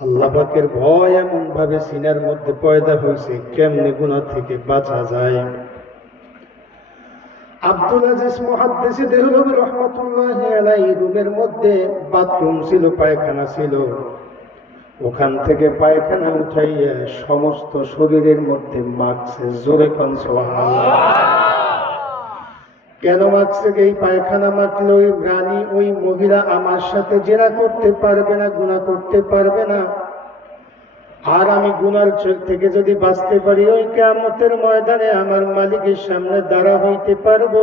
আল্লাহ পাকের ভয় এমন ভাবে সিনার মধ্যে পয়দা হয়েছে, কেমনে গুনাহ থেকে বাঁচা যায়। আব্দুল আজিজ মুহাদ্দিস দেহলভী রাহমাতুল্লাহি আলাইহি রুমের মধ্যে বাথরুম ছিল, পায়খানা ছিল। ওখান থেকে পায়খানা উঠাইয়া সমস্ত শরীরের মধ্যে মাখছে। জোরে কোন সুবহানাল্লাহ। কেন মাখছে? এই পায়খানা মাখলে ওই রানী, ওই মহিলা আমার সাথে জেনা করতে পারবে না, গুনাহ করতে পারবে না। আর আমি গুনার থেকে যদি বাঁচতে পারি, ওই কিয়ামতের ময়দানে আমার মালিকের সামনে দাঁড়া হইতে পারবো।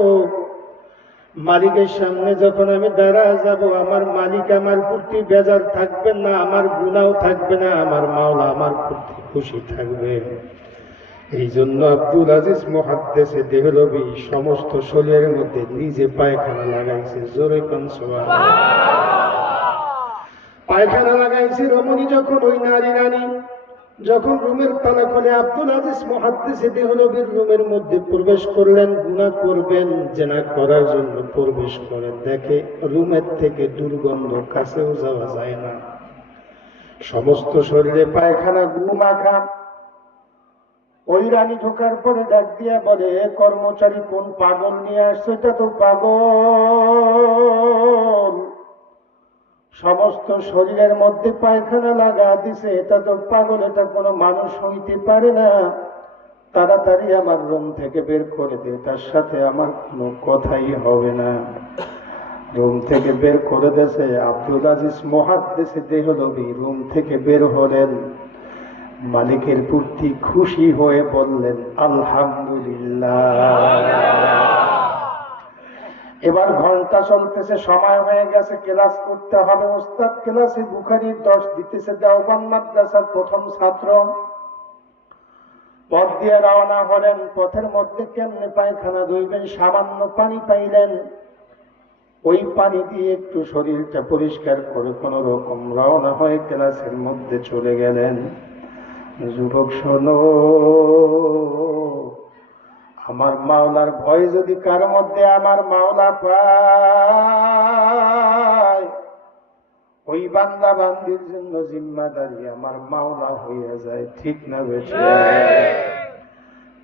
মালিকের সামনে যখন আমি দাঁড়া যাব, আমার মালিক আমার প্রতি বেজার থাকবেন না, আমার গুনাহও থাকবে না, আমার মাওলা আমার প্রতি খুশি থাকবে। এই জন্য আব্দুল আজিজ মুহাদ্দিস দেহলভী সমস্ত শরীরের মধ্যে নিজে পায়খানা লাগাইছে। জোরে কোন সুবহানাল্লাহ। পায়খানা লাগাইছে। রমণী যখন, ওই নারী রানী যখন রুমের তালা খুলে আব্দুল আজিজ মুহাদ্দিস দেহলভীর রুমের মধ্যে প্রবেশ করলেন, গুনাহ করবেন, জেনা করার জন্য প্রবেশ করেন, দেখে রুমের থেকে দুর্গন্ধ, কাছেও যাওয়া যায় না। সমস্ত শরীরে পায়খানা, গু মাখা। ওই রানী ঢোকার পরে ডাক দিয়া বলে, কর্মচারী কোন পাগল নিয়ে আসছে? এটা তো পাগল, সমস্ত শরীরের মধ্যে পায়খানা লাগা দিছে, এটা তো পাগল, এটা কোনো মানুষ হইতে পারে না। তাড়াতাড়ি আমার রুম থেকে বের করে দে, তার সাথে আমার কোনো কথাই হবে না। রুম থেকে বের করে দিয়েছে। আব্দুল আজিজ মুহাদ্দিস দেহলভী রুম থেকে বের হলেন, মালিকের প্রতি খুশি হয়ে বললেন আলহামদুলিল্লাহ। এবার ঘন্টা চলতেছে, সময় হয়ে গেছে, ক্লাস করতে হবে। ওস্তাদ ক্লাসে বুখারীর 10 দিতেছে। দেওবন্দ মাদ্রাসার প্রথম ছাত্র পথ দিয়ে রওনা হলেন। পথের মধ্যে কেমনে পায়খানা ধুইবেন, সামান্য পানি পাইলেন। ওই পানি দিয়ে একটু শরীরটা পরিষ্কার করে কোন রকম রওনা হয়ে ক্লাসের মধ্যে চলে গেলেন। যুবক শোনো, আমার মাওলার ভয় যদি কার মধ্যে আমার মাওলা পায়, ওই বান্দা বান্দির জন্য জিম্মাদারি আমার মাওলা হইয়া যায়। ঠিক না বেশি?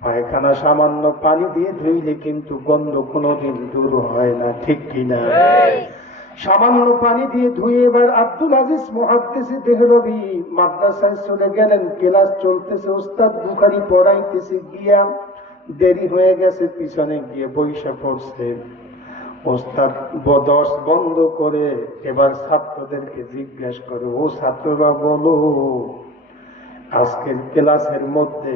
পায়খানা সামান্য পানি দিয়ে ধুইলে কিন্তু গন্ধ কোনোদিন দূর হয় না, ঠিক কিনা? সামান্য পানি দিয়ে ধুয়ে এবার আব্দুল আজিজ মুহাদ্দিস দেহলভী মাদ্রাসায় চলে গেলেন। ক্লাস চলতেছে, ওস্তাদ বুখারী পড়াইতেছে, গিয়া দেরি হয়ে গেছে, পিছনে গিয়ে বইসা পড়ছে। ওস্তাদ দর্স বন্ধ করে এবার ছাত্রদেরকে জিজ্ঞাসা করে, ও ছাত্ররা বলো, আজকের ক্লাসের মধ্যে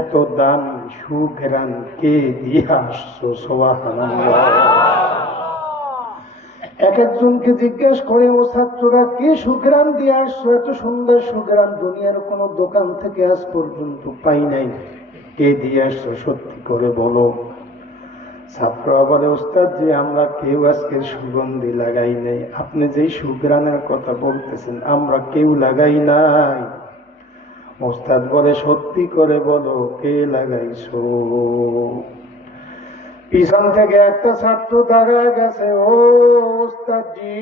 এত দামি সুঘ্রাণ কে দিয়ে আসছো? সুবহানাল্লাহ। এক একজনকে জিজ্ঞাসা করে, ও ছাত্ররা কে সুঘ্রাণ দিয়ে আসছো? এত সুন্দর সুঘ্রাণ দুনিয়ার কোন দোকান থেকে আজ পর্যন্ত পাই নাই, কে দিয়ে আসছো সত্যি করে বলো। ছাত্ররা বলে, ওস্তাদ জি, আমরা কেউ আজকের সুগন্ধি লাগাই নাই, আপনি যেই সুঘ্রাণের কথা বলতেছেন আমরা কেউ লাগাই নাই। ওস্তাদ বলে, সত্যি করে বলো কে লাগাইছো? পিছন থেকে একটা ছাত্র দাঁড়ায় গেছে, ও ওস্তাদ জি,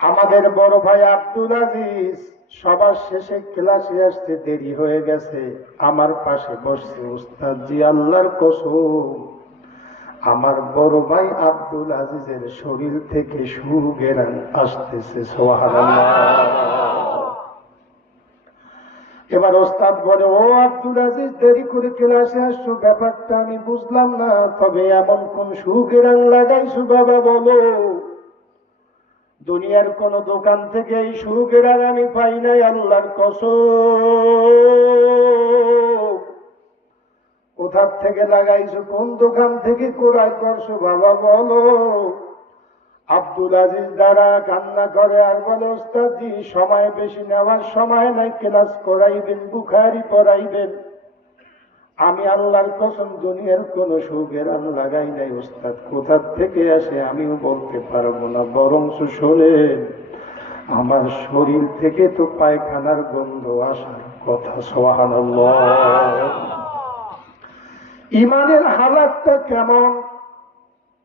আমাদের বড় ভাই আব্দুল আজিজ সবার শেষে ক্লাসে আসতে দেরি হয়ে গেছে, আমার পাশে বসছে। ওস্তাদ জি, আল্লাহর কসম, আমার বড় ভাই আব্দুল আজিজের শরীর থেকে সুঘ্রাণ আসতেছে। সুবহানাল্লাহ। এবার ওস্তাদ বলে, ও আব্দুল আজিজ, দেরি করে ক্লাসে আসছো, ব্যাপারটা আমি বুঝলাম না, তবে এমন কোন সুঘ্রাণ লাগাইছো বাবা বলো। দুনিয়ার কোন দোকান থেকে এই সুঘ্রাণ আমি পাই নাই, আল্লাহর কসম। কোথা থেকে লাগাইছো, কোন দোকান থেকে ক্রয় করছো বাবা বলো। আব্দুল আজিজ দ্বারা কান্না করে আর বলে, ওস্তাদ জি, সময় বেশি নেওয়ার সময় নাই, ক্লাস করাইবেন, বুখারী পড়াইবেন। আমি আল্লাহর কসম দুনিয়ার কোন সুঘ্রাণ লাগাই নাই। ওস্তাদ কোথা থেকে আসে আমিও বলতে পারবো না, বরং শোনেন, আমার শরীর থেকে তো পায়খানার গন্ধ আসার কথা। সুবহানাল্লাহ। ইমানের হালাতটা কেমন?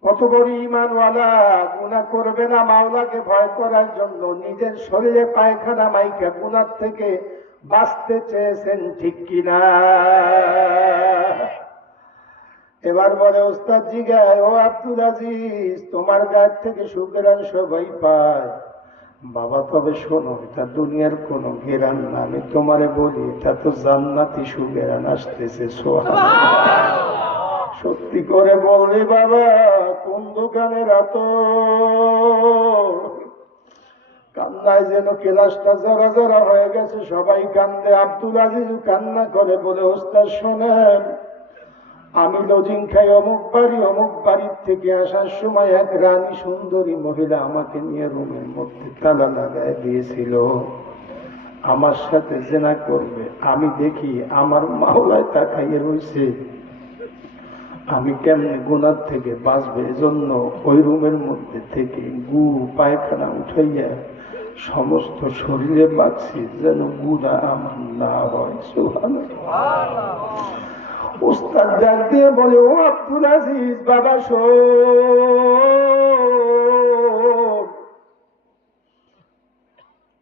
কত বড় ঈমানওয়ালা, গুনাহ করবে না মাওলাকে ভয় করার জন্য নিজের শরীরে পায়খানা মাইকা গুনাহ থেকে বাঁচতে চেয়েছেন, ঠিক কিনা? এবার বলে ওস্তাদ জিগায়, ও আব্দুল আজিজ, তোমার গায়ের থেকে সুঘ্রাণ সবাই পায়। বাবা তবে শোনো, এটা দুনিয়ার কোন ঘেরান না, আমি তোমারে বলি এটা তো জান্নাতি সুঘ্রাণ আসতেছে। সত্যি করে বললি বাবা, কোন দোকানের এত কান্নায় যেন ক্লাসটা জরা জরা হয়ে গেছে, সবাই কান্দে, আব্দুল আজিজ কান্না করে বলে ওস্তাদ শোনেন, আমি লজিং খাই অমুক বাড়ির থেকে আসার সময় এক রানী সুন্দরী মহিলা আমাকে নিয়ে রুমের মধ্যে তালা লাগায় দিয়েছিল, আমার সাথে জেনা করবে। আমি দেখি আমার মাওলায় তাকাইয়ে রয়েছে, আমি কেমনে গুনার থেকে বাঁচবে, এজন্য ওই রুমের মধ্যে থেকে গু পায়খানা উঠাইয়া সমস্ত শরীরে বাঁচছি, যেন গুনাহ আমার না হয়। সুবহানাল্লাহ। উস্তাদ ডাক দিয়ে বলে, ও আব্দুল আজিজ বাবা শোন,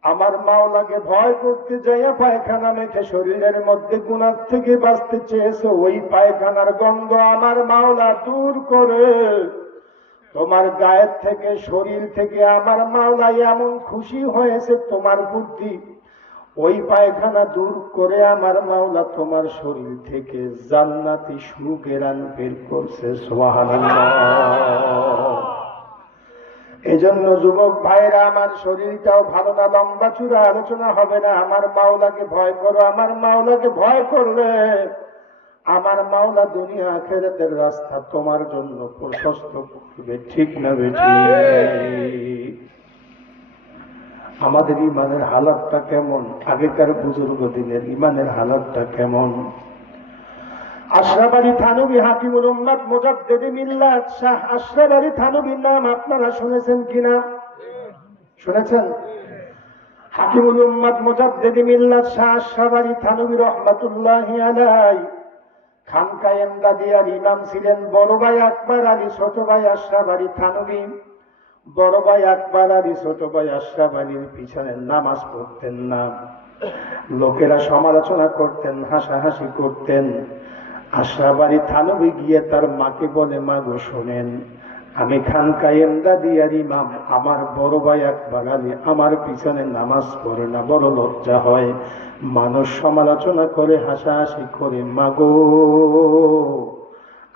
আমার মাওলাকে ভয় করতে যাইয়া পায়খানা মেখে শরীরের মধ্যে গুনাহ থেকে বাঁচতে চেয়েছো, ওই পায়খানার গন্ধ আমার মাওলা দূর করে তোমার গায়ের থেকে শরীর থেকে আমার মাওলা এমন খুশি হয়েছে তোমার বুদ্ধি, ওই পায়খানা দূর করে আমার মাওলা তোমার শরীর থেকে জান্নাতি সুঘ্রাণ বের করছে। সুবহানাল্লাহ। এজন্য যুবক ভাইরা, আমার শরীরটাও ভালো না, লম্বা চূড়া আলোচনা হবে না, আমার মাওলাকে ভয় করো। আমার মাওলাকে ভয় করলে আমার মাওলা দুনিয়া আখিরাতের রাস্তা তোমার জন্য প্রশস্ত করবে, ঠিক না বেঠিক? আমাদের ইমানের হালাতটা কেমন? আগেকার বুজুর্গ দিনের ইমানের হালাতটা কেমন? আশরাফ আলী থানভী, হাকিমুল উম্মাত, মুজাদ্দিদে মিল্লাত শাহ আশরাফ আলী থানভীর নাম আপনারা শুনেছেন কিনা? শুনেছেন? হাকিমুল উম্মাত, মুজাদ্দিদে মিল্লাত শাহ আশরাফ আলী থানভী রহমাতুল্লাহি আলাইহি খানকায়ে এমদাদিয়ার ইমাম ছিলেন। বড় ভাই আকবর আলী, ছোট ভাই আশরাফ আলী থানভী। বড় ভাই আকবর আলী ছোট ভাই আশরাফ আলীর পিছনে নামাজ পড়তেন না, লোকেরা সমালোচনা করতেন, হাসাহাসি করতেন। আশরাফ আলী থানভী গিয়ে তার মাকে বলে, মা গো শোনেন, আমি খানকায়ে এমদাদিয়ার ইমাম, আমার বড় ভাই আকবর আলী আমার পিছনে নামাজ পড়ে না, বড় লজ্জা হয়, মানুষ সমালোচনা করে, হাসাহাসি করে, মা গো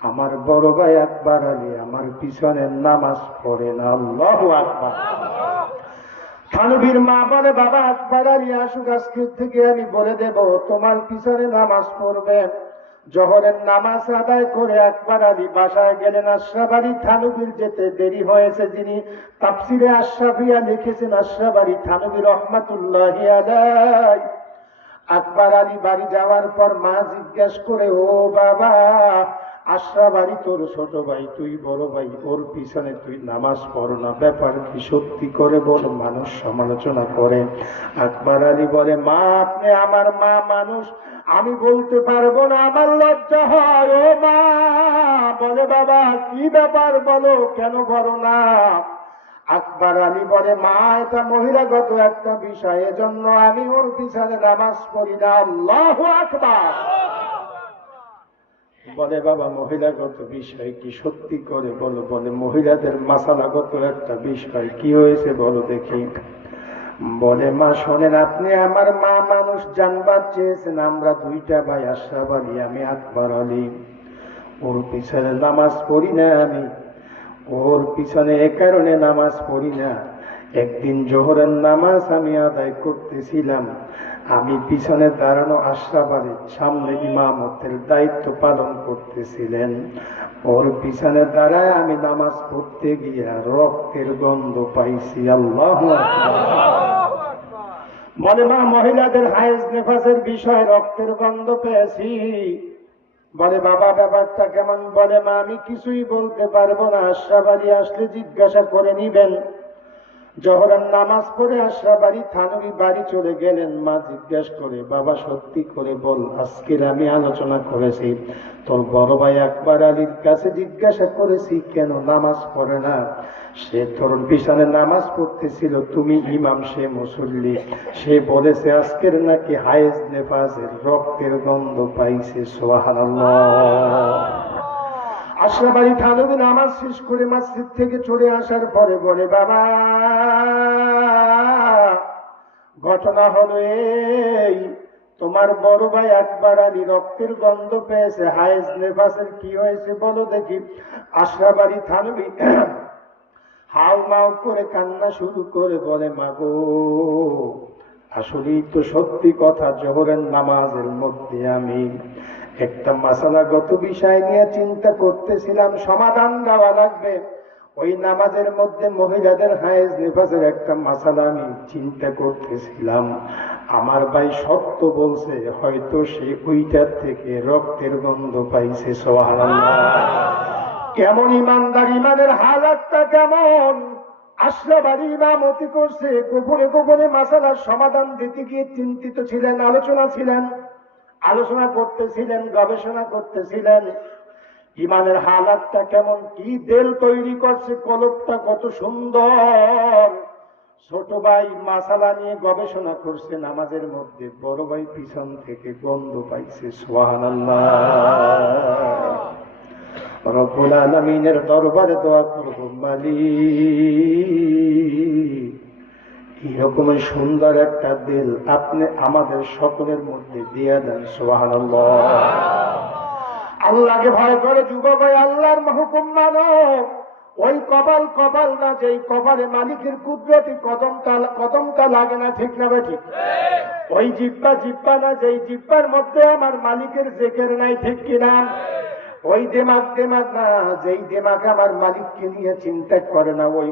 আমার বড় ভাই আকবর আলী আমার পিছনে নামাজ পড়ে না। আল্লাহু আকবার। থানভীর মা বলে, বাবা আকবর আলী আসুক, আজকের থেকে আমি বলে দেব তোমার পিছনে নামাজ পড়বে। জোহরের নামাজ আদায় করে আকবর আলী বাসায় গেলেন। আশরাফ আলী থানভীর যেতে দেরি হয়েছে, যিনি তাফসিরে আশরাফিয়া লিখেছেন আশরাফ আলী থানভী রহমাতুল্লাহি আলাইহি। আকবর আলী বাড়ি যাওয়ার পর মা জিজ্ঞাসা করে, ও বাবা আশরাফ আলী তোর ছোট ভাই, তুই বড় ভাই, ওর পিছনে তুই নামাজ পড়ো না, ব্যাপার কি? সত্যি করে বল, মানুষ সমালোচনা করে। আকবর আলী বলে, মা আপনি আমার মা মানুষ, আমি বলতে পারবো না, আমার লজ্জা হয়। ও মা বলে, বাবা কি ব্যাপার বলো, কেন বলো না? আকবর আলী বলে, মা এটা মহিলাগত একটা বিষয়, এজন্য আমি ওর পিছনে নামাজ পড়ি না। আল্লাহু আকবার। বলে, বাবা মহিলাগত বিষয় কি? সত্যি করে বলো। বলে, মহিলাদের মাসালাগত একটা বিষয়। কি হয়েছে বলো দেখি। বলে, মা শোনেন, আপনি আমার মা মানুষ, জানবার চেয়েছেন আমরা দুইটা ভাই, আশরাফ আলী আমি আকবর আলী, ওর পিছনে নামাজ পড়ি না। আমি ওর পিছনে এ কারণে নামাজ পড়ি না, একদিন জোহরের নামাজ আমি আদায় করতেছিলাম, আমি পিছনে দাঁড়ানো আশরাফ আলীর সামনে ইমামতের দায়িত্ব পালন করতেছিলেন, ওর পিছনে দাঁড়ায় আমি নামাজ পড়তে গিয়ে রক্তের গন্ধ পাইছি। আল্লাহু আকবার। বলে, মা মহিলাদের হায়েজ নেফাসের বিষয় রক্তের গন্ধ পেয়েছি। বলে, বাবা ব্যাপারটা কেমন? বলে, মা আমি কিছুই বলতে পারবো না, আশরাফ আলী আসলে জিজ্ঞাসা করে নিবেন। জোহরের নামাজ পড়ে আশরাফ আলী থানভী বাড়ি চলে গেলেন। মা জিজ্ঞেস করে, বাবা সত্যি করে বল, আজকের আমি আলোচনা করেছি তোর বড় ভাই আকবর আলীর কাছে জিজ্ঞাসা করেছি কেন নামাজ পড়ে না, সে তোর পিছনে নামাজ পড়তেছিল, তুমি ইমাম সে মুসল্লি, সে বলেছে আজকের নাকি হায়েজ নেফাজের রক্তের গন্ধ পাইছে। সুবহানাল্লাহ। আশরাফ আলী থানভী নামাজ শেষ করে মসজিদ থেকে চলে আসার পরে বলে, বাবা ঘটনা হলো এই, তোমার বড় ভাই আকবর আলী রক্তের গন্ধ পেয়েছে, হায়েজ নেফাসের কি হয়েছে বলো দেখি। আশরাফ আলী থানভী হাউ মাউ করে কান্না শুরু করে বলে, মাগো আসলেই তো সত্যি কথা, জোহরের নামাজের মধ্যে আমি একটা মাসালাগত বিষয় নিয়ে চিন্তা করতেছিলাম, সমাধান দেওয়া লাগবে। ওই নামাজের মধ্যে মহিলাদের হায়েজ নেফাসের একটা মাসালা আমি চিন্তা করতেছিলাম। আমার ভাই সত্য বলছে, হয়তো সে ওইটার থেকে রক্তের গন্ধ পাইছে। সুবহানাল্লাহ। কেমন ইমানদার, ইমানের হালাতটা কেমন। আশরাফ আলী ইমামতি করছে, গোপনে গোপনে মাসালার সমাধান দিতে গিয়ে চিন্তিত ছিলেন, আলোচনা করতেছিলেন, গবেষণা করতেছিলেন। ইমানের হালাতটা কেমন, কি দেল তৈরি করছে, কলবটা কত সুন্দর। ছোট ভাই মাসালা নিয়ে গবেষণা করছে নামাজের মধ্যে, বড় ভাই পিছন থেকে গন্ধ পাইছে। সুবহানাল্লাহ। রব্বুল আলামিনের দরবারে দোয়া করব, মালিক এরকমের সুন্দর একটা দিল আপনি আমাদের সকলের মধ্যে দিয়ে দেন। সুবহানাল্লাহ। আল্লাহকে ভয় করে যুবক, ওই আল্লাহর হুকুম মানো। ওই কপাল না, যেই কপালে মালিকের কুদরতি কদমটা লাগে না, ঠিক না ঠিক? ওই জিব্বা না, যেই জিব্বার মধ্যে আমার মালিকের জিকির নাই, ঠিক কিনা? ওই দেমাগ না, যেই দেমাগ আমার মালিককে নিয়ে চিন্তা করে না। ওই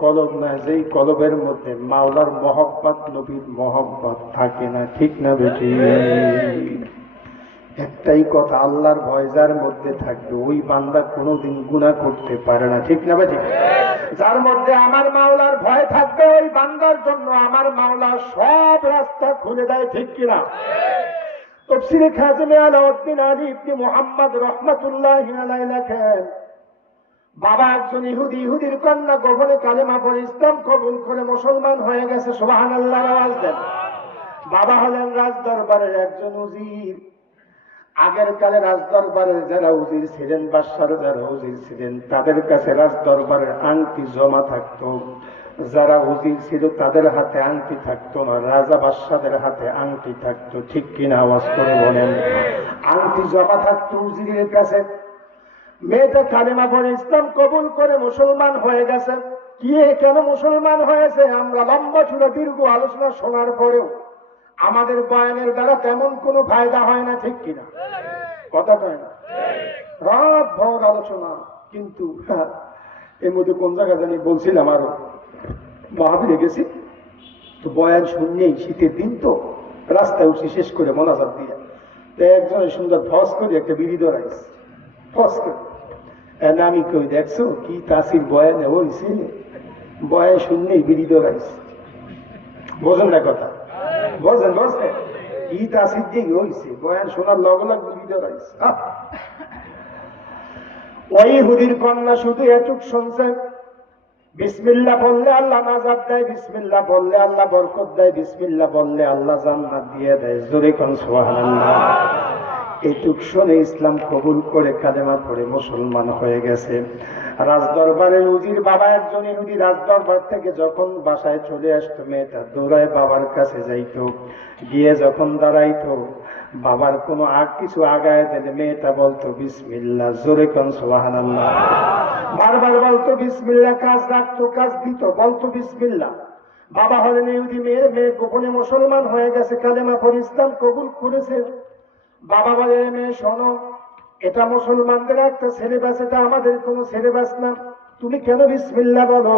কলব না, যেই কলবের মধ্যে মাওলার মহব্বত, নবীর মহব্বত থাকে না, ঠিক না বেটি? একটাই কথা, আল্লাহর ভয় যার মধ্যে থাকবে ওই বান্দা কোনোদিন গুনাহ করতে পারে না, ঠিক না বেটি? যার মধ্যে আমার মাওলার ভয় থাকবে ওই বান্দার জন্য আমার মাওলা সব রাস্তা খুলে দেয়, ঠিক কিনা? তাফসীরে খাজমে আলাউদ্দিন আলী ইবনে মুহাম্মদ রাহমাতুল্লাহি আলাইহি লেখেন, বাবা একজন ইহুদির কন্যা গোপনে কালেমা পড়ে ইসলাম কবুল করে মুসলমান হয়ে গেছে। সুবহানাল্লাহর আওয়াজ দেন। বাবা হলেন রাজদরবারের একজন উজির। আগের কালে রাজদরবারের যারা উজির ছিলেন, বাদশার যারা উজির ছিলেন, তাদের কাছে রাজদরবারের আংটি জমা থাকতো। যারা উজির ছিল তাদের হাতে আংটি থাকতো না, রাজা বাদশাদের হাতে আংটি থাকতো, ঠিক কিনা আওয়াজ করে বলেন? আংটি জমা থাকতো উজিরের কাছে। মেয়েটা কালেমা পড়ে ইসলাম কবুল করে মুসলমান হয়ে গেছে। কি কেন মুসলমান হয়েছে আমরা লম্বা চূড়া দীর্ঘ আলোচনা শোনার পরেও আমাদের বয়ানের দ্বারা তেমন কোনো ফায়দা হয় না, ঠিক কিনা? কথা কয় না? রাত ভর আলোচনা, কিন্তু এর মধ্যে কোন জায়গা জানি বলছিলাম, আরো মাহফিলে গেছি তো বয়ান শুনলেই, শীতের দিন তো রাস্তায় উঠছি শেষ করে মোনাজাত দিয়ে, তো একজনের সুন্দর ফস করে একটা বিড়ি ধরাইছে, ফস করে। আমি কই, দেখছো কি তাসির বয়ানে হইছে, বয়ান শুনলেই বিড়ি ধরাইছে। বোঝেন না কথা? বোঝেন কি তাসির যে হইছে, বয়ান শোনার লগ বিড়ি ধরাইছে। ওই হুদির কন্যা শুধু এটুক শুনছে, বিসমিল্লাহ বললে আল্লাহ নাজাত দেয়, বিসমিল্লাহ বললে আল্লাহ বরকত দেয়, বিসমিল্লাহ বললে আল্লাহ জান্নাত দিয়ে দেয়। জোরে কোন সুবহানাল্লাহ। এইটুক শুনে ইসলাম কবুল করে কালেমা পড়ে মুসলমান হয়ে গেছে। রাজদরবারের উজির বাবা একজন ইহুদি, রাজদরবার থেকে যখন বাসায় চলে আসতো মেয়েটা দৌড়ায় বাবার কাছে যাইতো, গিয়ে যখন দাঁড়াইতো বাবার কোনো কিছু আগায় দিলে মেয়েটা বলতো বিসমিল্লাহ। জোরে কোন সুবহানাল্লাহ। বারবার বলতো বিসমিল্লাহ, কাজ রাখতো, কাজ দিত, বলতো বিসমিল্লাহ। বাবা হলেন ইহুদি, মেয়ে গোপনে মুসলমান হয়ে গেছে, কালেমা পড়ে ইসলাম কবুল করেছে। বাবা বলে, মেয়ে শোনো, এটা মুসলমানদের একটা সিলেবাস, এটা আমাদের কোনো সিলেবাস না, তুমি কেন বিসমিল্লাহ বলো?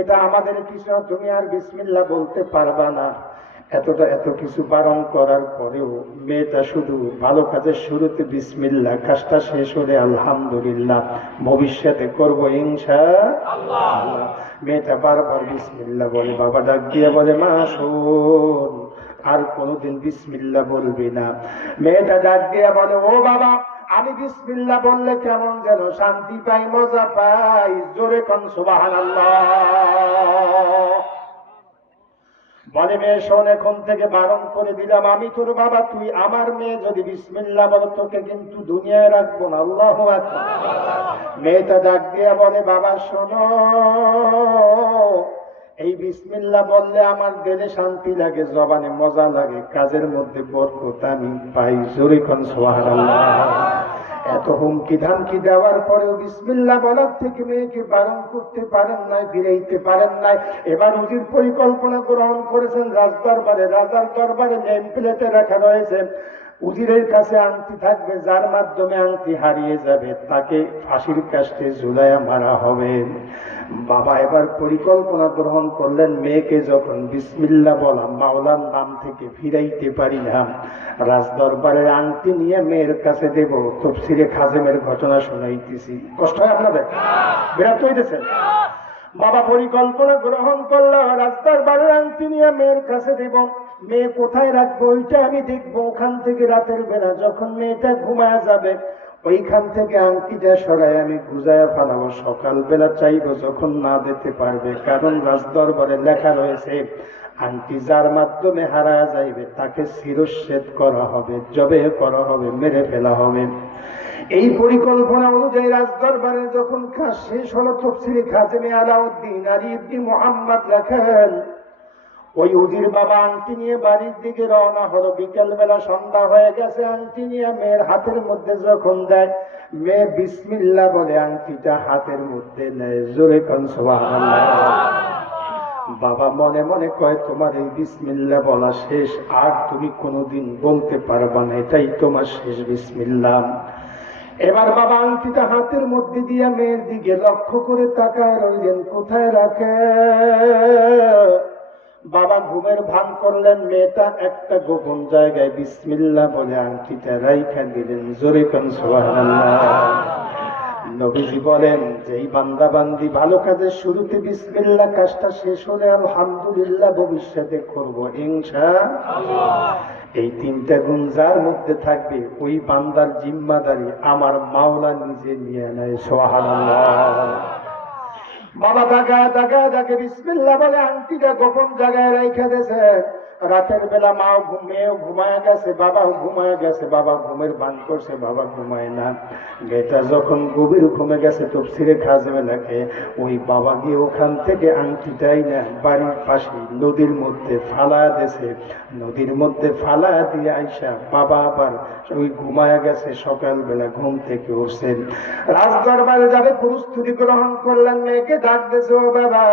এটা আমাদের কিছু, তুমি আর বিসমিল্লাহ বলতে পারবা না। এত কিছু বারণ করার পরেও মেয়েটা শুধু ভালো কাজের শুরুতে বিসমিল্লাহ, কাজটা শেষ হলে আলহামদুলিল্লাহ, ভবিষ্যতে করবো ইনশাআল্লাহ। মেয়েটা বারবার বিসমিল্লাহ বলে। বাবা ডাক দিয়ে বলে, মা শোন, আর কোনোদিন বিসমিল্লাহ বলবি না। মেয়েটা ডাক দিয়ে বলে, ও বাবা, আমি বিসমিল্লাহ বললে কেমন যেন শান্তি পাই, মজা পাই, জোরে কোন সুবহানাল্লাহ। বলে, মেয়ে শোন, এখন থেকে বারণ করে দিলাম, আমি তোর বাবা, তুই আমার মেয়ে যদি বিসমিল্লাহ বল, তোকে কিন্তু দুনিয়ায় রাখবো না। আল্লাহু আকবার। মেয়েটা ডাক দিয়া বলে, বাবা শোনো, এই বিসমিল্লাহ বললে আমার দিলে শান্তি লাগে, জবানে মজা লাগে, কাজের মধ্যে বরকত আমি পাই, জোরে কোন সুবহানাল্লাহ। এত হুমকি ধামকি দেওয়ার পরেও বিসমিল্লাহ বলার থেকে মেয়েকে বারণ করতে পারেন নাই, ফিরাইতে পারেন নাই। এবার উজির পরিকল্পনা গ্রহণ করেছেন রাজদরবারে। রাজার দরবারে নেম প্লেটে রাখা রয়েছে, উজিরের কাছে আংটি থাকবে, যার মাধ্যমে আংটি হারিয়ে যাবে তাকে ফাঁসির কাস্টে ঝুলাইয়া মারা হবে। বাবা এবার পরিকল্পনা গ্রহণ করলেন, মেয়েকে যখন বিসমিল্লাহ বলা মাওলার নাম থেকে ফিরাইতে পারি না, রাজদরবারের আংটি নিয়ে মেয়ের কাছে দেব। তাফসীরে খাজেমের ঘটনা শোনাইতেছি, কষ্ট হয় আপনাদের? বিরক্ত হইতেছেন? বাবা পরিকল্পনা গ্রহণ করলো, রাজদরবারের আংটি নিয়ে মেয়ের কাছে দেব। মেয়ে কোথায় রাখবো ওইটা আমি দেখবো। ওখান থেকে রাতের বেলা যখন মেয়েটা ঘুমায় যাবে, ওইখান থেকে আংটিটা সরাই আমি গুজায়া ফেলাবো। সকালবেলা চাইবো যখন না দিতে পারবে, কারণ রাজদরবারে লেখা রয়েছে আংটি যার মাধ্যমে হারায় যাইবে তাকে শিরশ্ছেদ করা হবে, জবে করা হবে, মেরে ফেলা হবে। এই পরিকল্পনা অনুযায়ী রাজদরবারে যখন কাজ শেষ হলো, তাফসীরে খাজেমে আলাউদ্দিন আলী ইবনে মুহাম্মদ লেখেন, ওই উজির বাবা আংটি নিয়ে বাড়ির দিকে রওনা হলো। বিকেল বেলা সন্ধ্যা হয়ে গেছে। আংটি নিয়ে মেয়ের হাতের মধ্যে যখন দেয়, মেয়ে বিসমিল্লাহ বলে আংটিটা হাতের মধ্যে নেয়, জোরে কোন সুবহানাল্লাহ। বাবা মনে মনে কয়, তোমার এই বিসমিল্লাহ বলা শেষ, আর তুমি কোনোদিন বলতে পারবা না, এটাই তোমার শেষ বিসমিল্লাহ। এবার বাবা আংটিটা হাতের মধ্যে দিয়ে মেয়ের দিকে লক্ষ্য করে তাকায় রইলেন, কোথায় রাখে। বাবা ঘুমের ভান করলেন, মেয়েটা একটা গোপন জায়গায় বিসমিল্লাহ বলে আংটিটা রাইখা দিলেন, জোরে কোন সুবহানাল্লাহ। নবীজি বলেন, যেই বান্দা বান্দি ভালো কাজের শুরুতে বিসমিল্লাহ, কাজটা শেষ হলে আলহামদুলিল্লাহ, ভবিষ্যতে করব ইনশাআল্লাহ, এই তিনটা গুণ যার মধ্যে থাকবে, ওই বান্দার জিম্মাদারি আমার মাওলা নিজে নিয়ে নেয়। সুবহানাল্লাহ। বাবা দাগা বিসমিল্লাহ বলে আংটিটা গোপন জায়গায় রাইখা দিয়েছে। রাতের বেলা মাও মেয়েও ঘুমায় গেছে, বাবাও ঘুমায় গেছে। বাবা ঘুমের ভান করছে, বাবা ঘুমায় না। মেয়েটা যখন গভীর ঘুমে গেছে, তাফসীরে খাজেমে লেখে, ওই বাবা গিয়ে ওখান থেকে আংটিটাই না বাড়ির পাশে নদীর মধ্যে ফালা দিয়েছে। নদীর মধ্যে ফালা দিয়ে আইসা বাবা আবার ওই ঘুমায় গেছে। সকালবেলা ঘুম থেকে উঠছেন, রাজদরবারে যাবে, প্রস্তুতি গ্রহণ করলেন। মেয়েকে ডাক দিয়েছে, ও বাবা,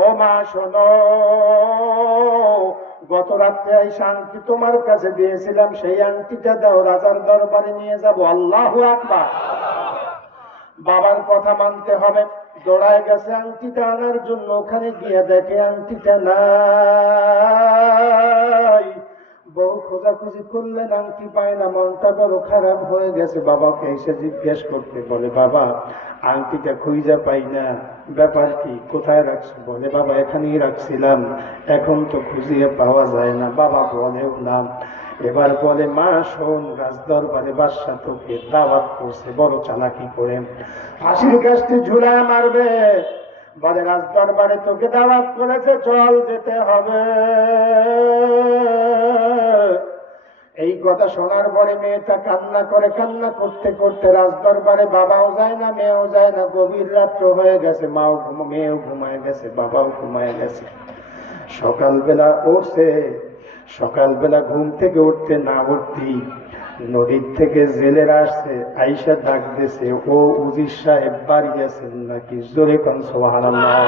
ও মা শোনো, গত রাত্রে আইসা আংটি তোমার কাছে দিয়েছিলাম, সেই আংটিটা দাও, রাজার দরবারে নিয়ে যাবো। আল্লাহু আকবার। বাবার কথা মানতে হবে। দৌড়ায় গেছে আংটিটা আনার জন্য। ওখানে গিয়ে দেখে আংটিটা নাই। বহু খোঁজাখুঁজি করলেন, আংটি পায় না। মনটা বড় খারাপ হয়ে গেছে। বাবাকে এসে জিজ্ঞেস করতে বলে, বাবা আংটিটা খুঁজে পাই না, ব্যাপার কি, কোথায় রাখছো? বলে, বাবা এখানেই রাখছিলাম, এখন তো খুঁজিয়ে পাওয়া যায় না। বাবা বলেও না। এবার বলে, মা শোন, রাজদরবারে বাদশা তোকে দাওয়াত করছে বড় চালাকি করে, ফাঁসির কাস্টে ঝুলায় মারবে। বলে, রাজদরবারে তোকে দাওয়াত করেছে, চল, যেতে হবে। এই কথা শোনার পরে মেয়েটা কান্না করে। কান্না করতে করতে রাজদরবারে বাবাও যায় না, মেয়েও যায় না। গভীর রাত্র হয়ে গেছে, মেয়েও ঘুমায় গেছে, বাবাও ঘুমায় গেছে। সকালবেলা উঠছে। সকালবেলা ঘুম থেকে উঠতে না উঠতেই নদীর থেকে জেলেরা আসছে, আইসা ডাক দিয়েছে, ও উজির সাহেব বাড়ি আছেন নাকি? জোরে কোন সুবহানাল্লাহ।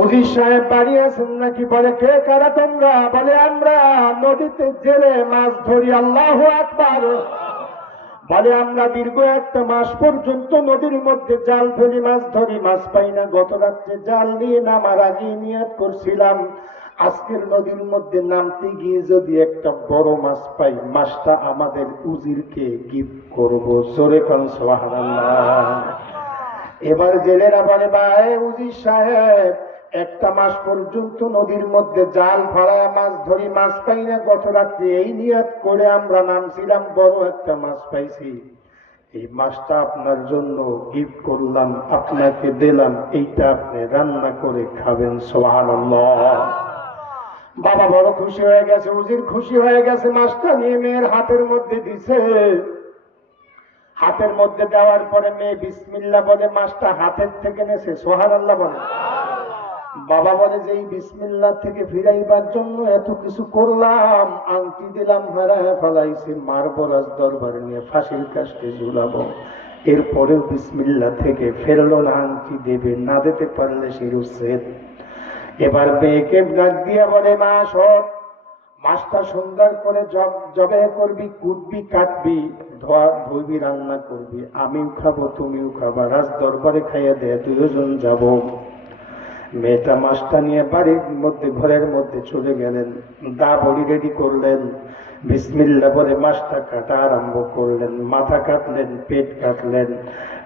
উজির সাহেব বাড়ি আছেন নাকি? বলে, কে কারা তোমরা? বলে, আমরা নদীতে জেলে মাছ ধরি। আল্লাহু আকবার। বলে, আমরা দীর্ঘ একটা মাস পর্যন্ত নদীর মধ্যে জাল ফেলি, মাছ ধরি, মাছ পাই না। গত রাত্রে জাল নিয়ে নামার আগে নিয়ত করছিলাম, আজকের নদীর মধ্যে নামতে গিয়ে যদি একটা বড় মাছ পাই, মাছটা আমাদের উজিরকে গিফট করব। জোরে খান সুবহানাল্লাহ। এবার জেলেরা বলে, ভাই উজির সাহেব, একটা মাস পর্যন্ত নদীর মধ্যে জাল ফালায় মাছ ধরি, মাছ পাই না। গত রাত্রে এই নিয়ত করে আমরা নামছিলাম, বড় একটা মাছ পাইছি, এই মাছটা আপনার জন্য গিফট করলাম, আপনাকে দিলাম, এইটা আপনি রান্না করে খাবেন। সুবহানাল্লাহ। বাবা বড় খুশি হয়ে গেছে, উজির খুশি হয়ে গেছে, মাছটা নিয়ে মেয়ের হাতের মধ্যে দিছে। হাতের মধ্যে দেওয়ার পরে মেয়ে বিসমিল্লাহ বলে মাছটা হাতের থেকে নেছে। সুবহানাল্লাহ বলে। বাবা বলে যে এই বিসমিল্লাহ থেকে ফিরাইবার জন্য এত কিছু করলাম, আংটি দিলাম, হারায় ফেলাইছি, মারবো রাজ দরবারে নিয়ে ফাঁসির কাস্টে ঝুলাবো, এরপরেও বিসমিল্লাহ থেকে ফেরলো না, আংটি দেবে, না দিতে পারলে শিরুচ্ছেদ। এবার মেয়েকে ডাক দিয়া বলে, মা সব মাছটা সুন্দর করে জবে করবি, কুটবি, কাটবি, ধুবি, রান্না করবি, আমিও খাবো তুমিও খাবা, রাজ দরবারে খাইয়া দে, দুজন যাব। মেয়েটা মাছটা নিয়ে বাড়ির মধ্যে ঘরের মধ্যে চলে গেলেন, দা বড়ি রেডি করলেন, বিসমিল্লাহ বলে মাছটা কাটা আরম্ভ করলেন, মাথা কাটলেন, পেট কাটলেন।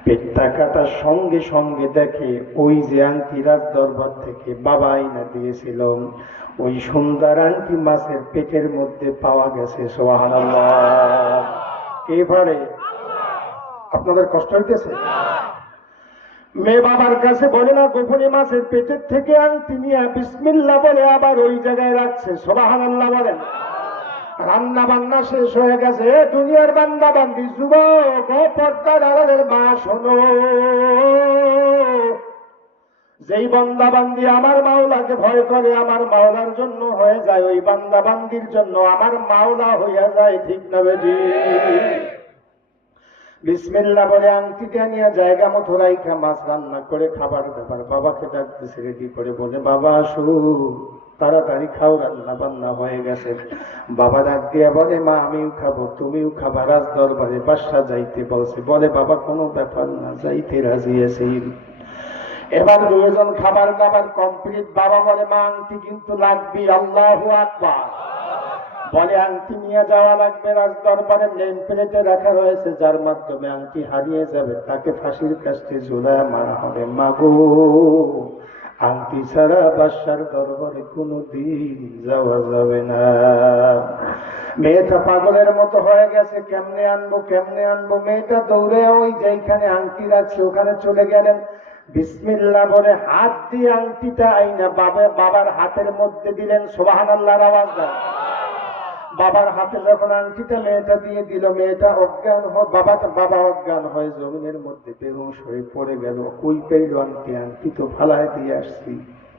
পেটটা কাটার সঙ্গে সঙ্গে দেখে ওই যে আংটি রাজ দরবার থেকে বাবা আইনা দিয়েছিল, ওই সুন্দর আংটি মাছের পেটের মধ্যে পাওয়া গেছে। সুবহানাল্লাহ। এবারে আপনাদের কষ্ট হইতেছে? মেয়ে বাবার কাছে বলে না, গোপনে মাছের পেটের থেকে আংটি নিয়ে বিসমিল্লাহ বলে আবার ওই জায়গায় রাখছে। সুবহানাল্লাহ বলেন। রান্না বান্না শেষ হয়ে গেছে। দুনিয়ার বান্দা বান্দি, যুবক ও পর্দার আড়ালের মা, শোনো, যেই বান্দা বান্দি আমার মাওলাকে ভয় করে, আমার মাওলার জন্য হয়ে যায়, ওই বান্দা বান্দির জন্য আমার মাওলা হইয়া যায়। ঠিক না বেটি? বিসমিল্লাহ বলে আংটিটা নিয়ে জায়গা মতো রাইখা মাছ রান্না করে খাবার দাবার বাবাকে ডাকতেছে, রেডি করে বলে, বাবা আসো, তাড়াতাড়ি খাও, রান্না বান্না হয়ে গেছে। বাবা ডাক দিয়া বলে, মা আমিও খাবো তুমিও খাবা, রাজ দরবারে বাদশা যাইতে বলছে। বলে, বাবা কোনো ব্যাপার না, যাইতে রাজি আছি। এবার দুজন খাবার দাবার কমপ্লিট। বাবা বলে, মা আংটি কিন্তু লাগবে। আল্লাহু আকবার। বলে, আংটি নিয়ে যাওয়া লাগবে, রাজ দরবারে নেম প্লেটে রাখা রয়েছে, যার মাধ্যমে আংটি হারিয়ে যাবে তাকে ফাঁসির কাস্টে ঝুলায় মারা হবে। মাগো, আংটি ছাড়া বাদশার দরবারে কোনোদিন যাওয়া যাবে না। মেয়েটা পাগলের মতো হয়ে গেছে, কেমনে আনবো কেমনে আনবো। মেয়েটা দৌড়ে ওই যেখানে আংটি রাখছে ওখানে চলে গেলেন, বিসমিল্লাহ বলে হাত দিয়ে আংটিটা আইনা বাবার হাতের মধ্যে দিলেন। সুবহানাল্লাহর আওয়াজ দেন। বাবার হাতে যখন আংটিটা মেয়েটা দিয়ে দিল, মেয়েটা অজ্ঞান হয়, বাবা অজ্ঞান হয় জমিনের মধ্যে বেহুশ হয়ে পড়ে গেল। ওই পেইল আংটি, আংটি তো ফালায় দিয়ে আসছি,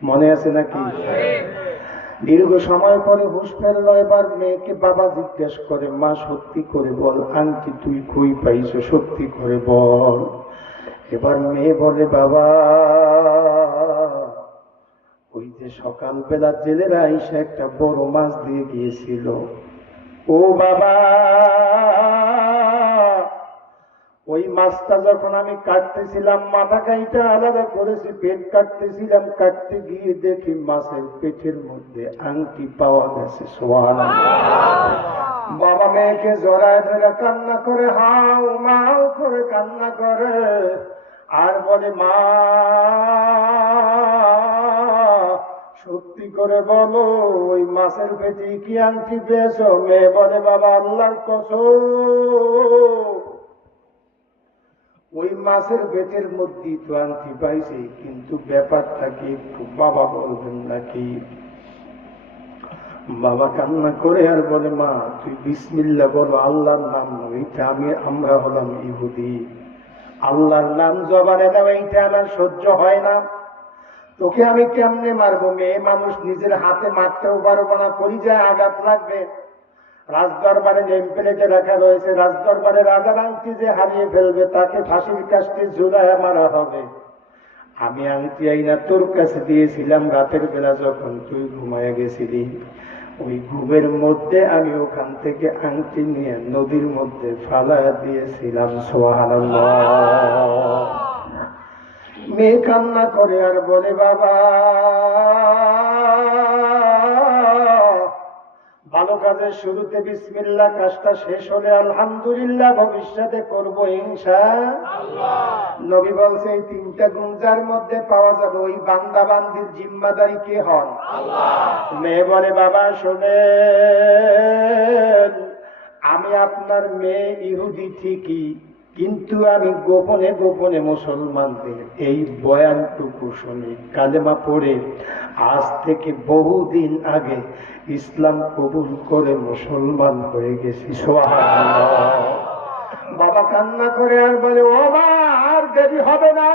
মনে আছে নাকি? দীর্ঘ সময় পরে হুঁশ ফেললো। এবার মেয়েকে বাবা জিজ্ঞেস করে, মা সত্যি করে বল, আংটি তুই কই পাইছো, সত্যি করে বল। এবার মেয়ে বলে, বাবা ওই যে সকালবেলা জেলেরা এসে একটা বড় মাছ দিয়ে গিয়েছিল, ও বাবা ওই মাছটা যখন আমি কাটতেছিলাম, মাথা কাইটা আলাদা করেছি, পেট কাটতেছিলাম, কাটতে গিয়ে দেখি মাছের পেটের মধ্যে আংটি পাওয়া গেছে। সুবহানাল্লাহ। বাবা মেয়েকে জড়ায় ধরে কান্না করে, হাউ মাউ করে কান্না করে, আর বলে, মা সত্যি করে বলো, ওই মাছের পেটে কি আংটি পেয়েছো? মেয়ে বলে, বাবা আল্লাহর কসম, ওই মাছের পেটের মধ্যে তো আংটি পাইছি, কিন্তু ব্যাপারটা কি একটু বাবা বলবেন নাকি? বাবা কান্না করে আর বলে, মা তুই বিসমিল্লাহ বলো, আল্লাহর নাম নাও, এইটা আমরা হলাম ইহুদি, আল্লাহর নাম জবানে দাও, এইটা আমার সহ্য হয় না, তোকে আমি কেমনে মারবো? মেয়ে মানুষ, নিজের হাতে মারতেও পারবো না, কলিজায় আঘাত লাগবে। রাজ দরবারে নেম প্লেটে রাখা রয়েছে, রাজ দরবারে রাজার আংটি যে হারিয়ে ফেলবে তাকে ফাঁসির কাস্টে ঝুলায় মারা হবে। আমি আংটি আইনা তোর কাছে দিয়েছিলাম রাতের বেলা, যখন তুই ঘুমায় গেছিলি, ওই ঘুমের মধ্যে আমি ওখান থেকে আংটি নিয়ে নদীর মধ্যে ফালা দিয়েছিলাম। সুবহানাল্লাহ। মেয়ে কান্না করে আর বলে, বাবা কাজের শুরুতে বিসমিল্লাহ, কাজটা শেষ হলে আলহামদুলিল্লাহ, ভবিষ্যতে করব ইনশাআল্লাহ। নবী বলছে এই তিনটা গুণ যার মধ্যে পাওয়া যাবে ওই বান্দা বান্দির জিম্মাদারি কে হন? আল্লাহ। মেয়ে বলে বাবা শোনেন, আমি আপনার মেয়ে ইহুদি ঠিকই, কিন্তু আমি গোপনে গোপনে মুসলমানদের এই বয়ানটুকু শুনি, কালেমা পড়ে আজ থেকে বহুদিন আগে ইসলাম কবুল করে মুসলমান হয়ে গেছি। সুবহানাল্লাহ। বাবা কান্না করে আর বলে ও মা, আর দেরি হবে না,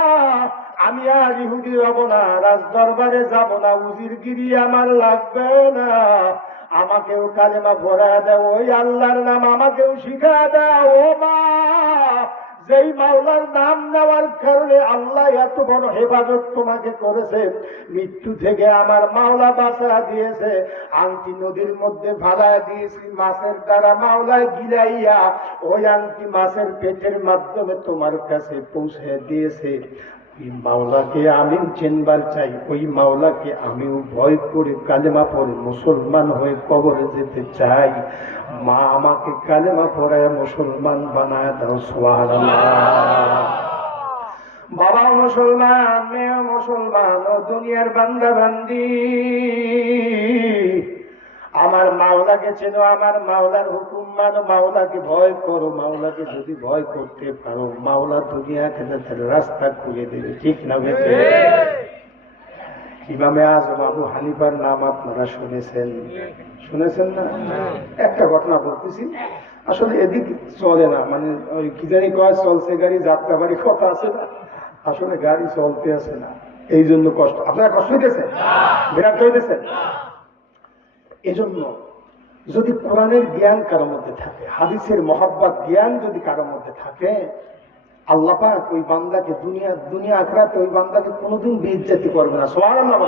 আমি আর ইহুদি হব না, রাজ দরবারে যাব না, উজিরগিরি আমার লাগবে না, আমাকেও কালেমা পড়া দাও, ওই আল্লাহর নাম আমাকেও শিখা দাও। ও মা, যেই মাওলার নাম নেওয়ার কারণে আল্লাহ এত বড় হেফাজত তোমাকে করেছে, মৃত্যু থেকে আমার মাওলা বাঁচা দিয়েছে, আংটি নদীর মধ্যে ফালায় দিয়েছি, মাছের দ্বারা মাওলায় গিলাইয়া ওই আংটি মাছের পেটের মাধ্যমে তোমার কাছে পৌঁছে দিয়েছে। ওই মাওলাকে আমি চিনবার চাই, ওই মাওলাকে আমিও ভয় করে কালেমা পড়ে মুসলমান হয়ে কবরে যেতে চাই। মা আমাকে কালেমা পড়ায় মুসলমান বানায় দাও। সুবহানাল্লাহ। বাবা মুসলমান, মেয়ে মুসলমান, ও দুনিয়ার বান্দা বান্দি, আমার মাওলাকে চেনো, আমার মাওলার হুকুম মানো, মাওলাকে ভয় করো। মাওলাকে যদি ভয় করতে পারো, মাওলা দুনিয়া খেতে রাস্তা খুলে দেবে, ঠিক না বেঁচে? ইমামে আজম আবু হানিফার নাম আপনারা শুনেছেন, শুনেছেন না? একটা ঘটনা বলতেছি, আসলে এদিক চলে না, মানে ওই কি জানি কয় চলছে গাড়ি, যাত্রা বাড়ি কথা আছে না, আসলে গাড়ি চলতে আছে না, এই জন্য কষ্ট। আপনারা কষ্ট হইতেছে, বিরাট হইতেছে। এই জন্য যদি কোরআনের জ্ঞান কারো মধ্যে থাকে, হাদিসের মহব্বত জ্ঞান যদি কারো মধ্যে থাকে, আল্লাহ পাক ওই বান্দাকে দুনিয়া আখিরাতে ওই বান্দাকে কোনোদিন বেইজ্জতি করবে না। সুবহানাল্লাহ।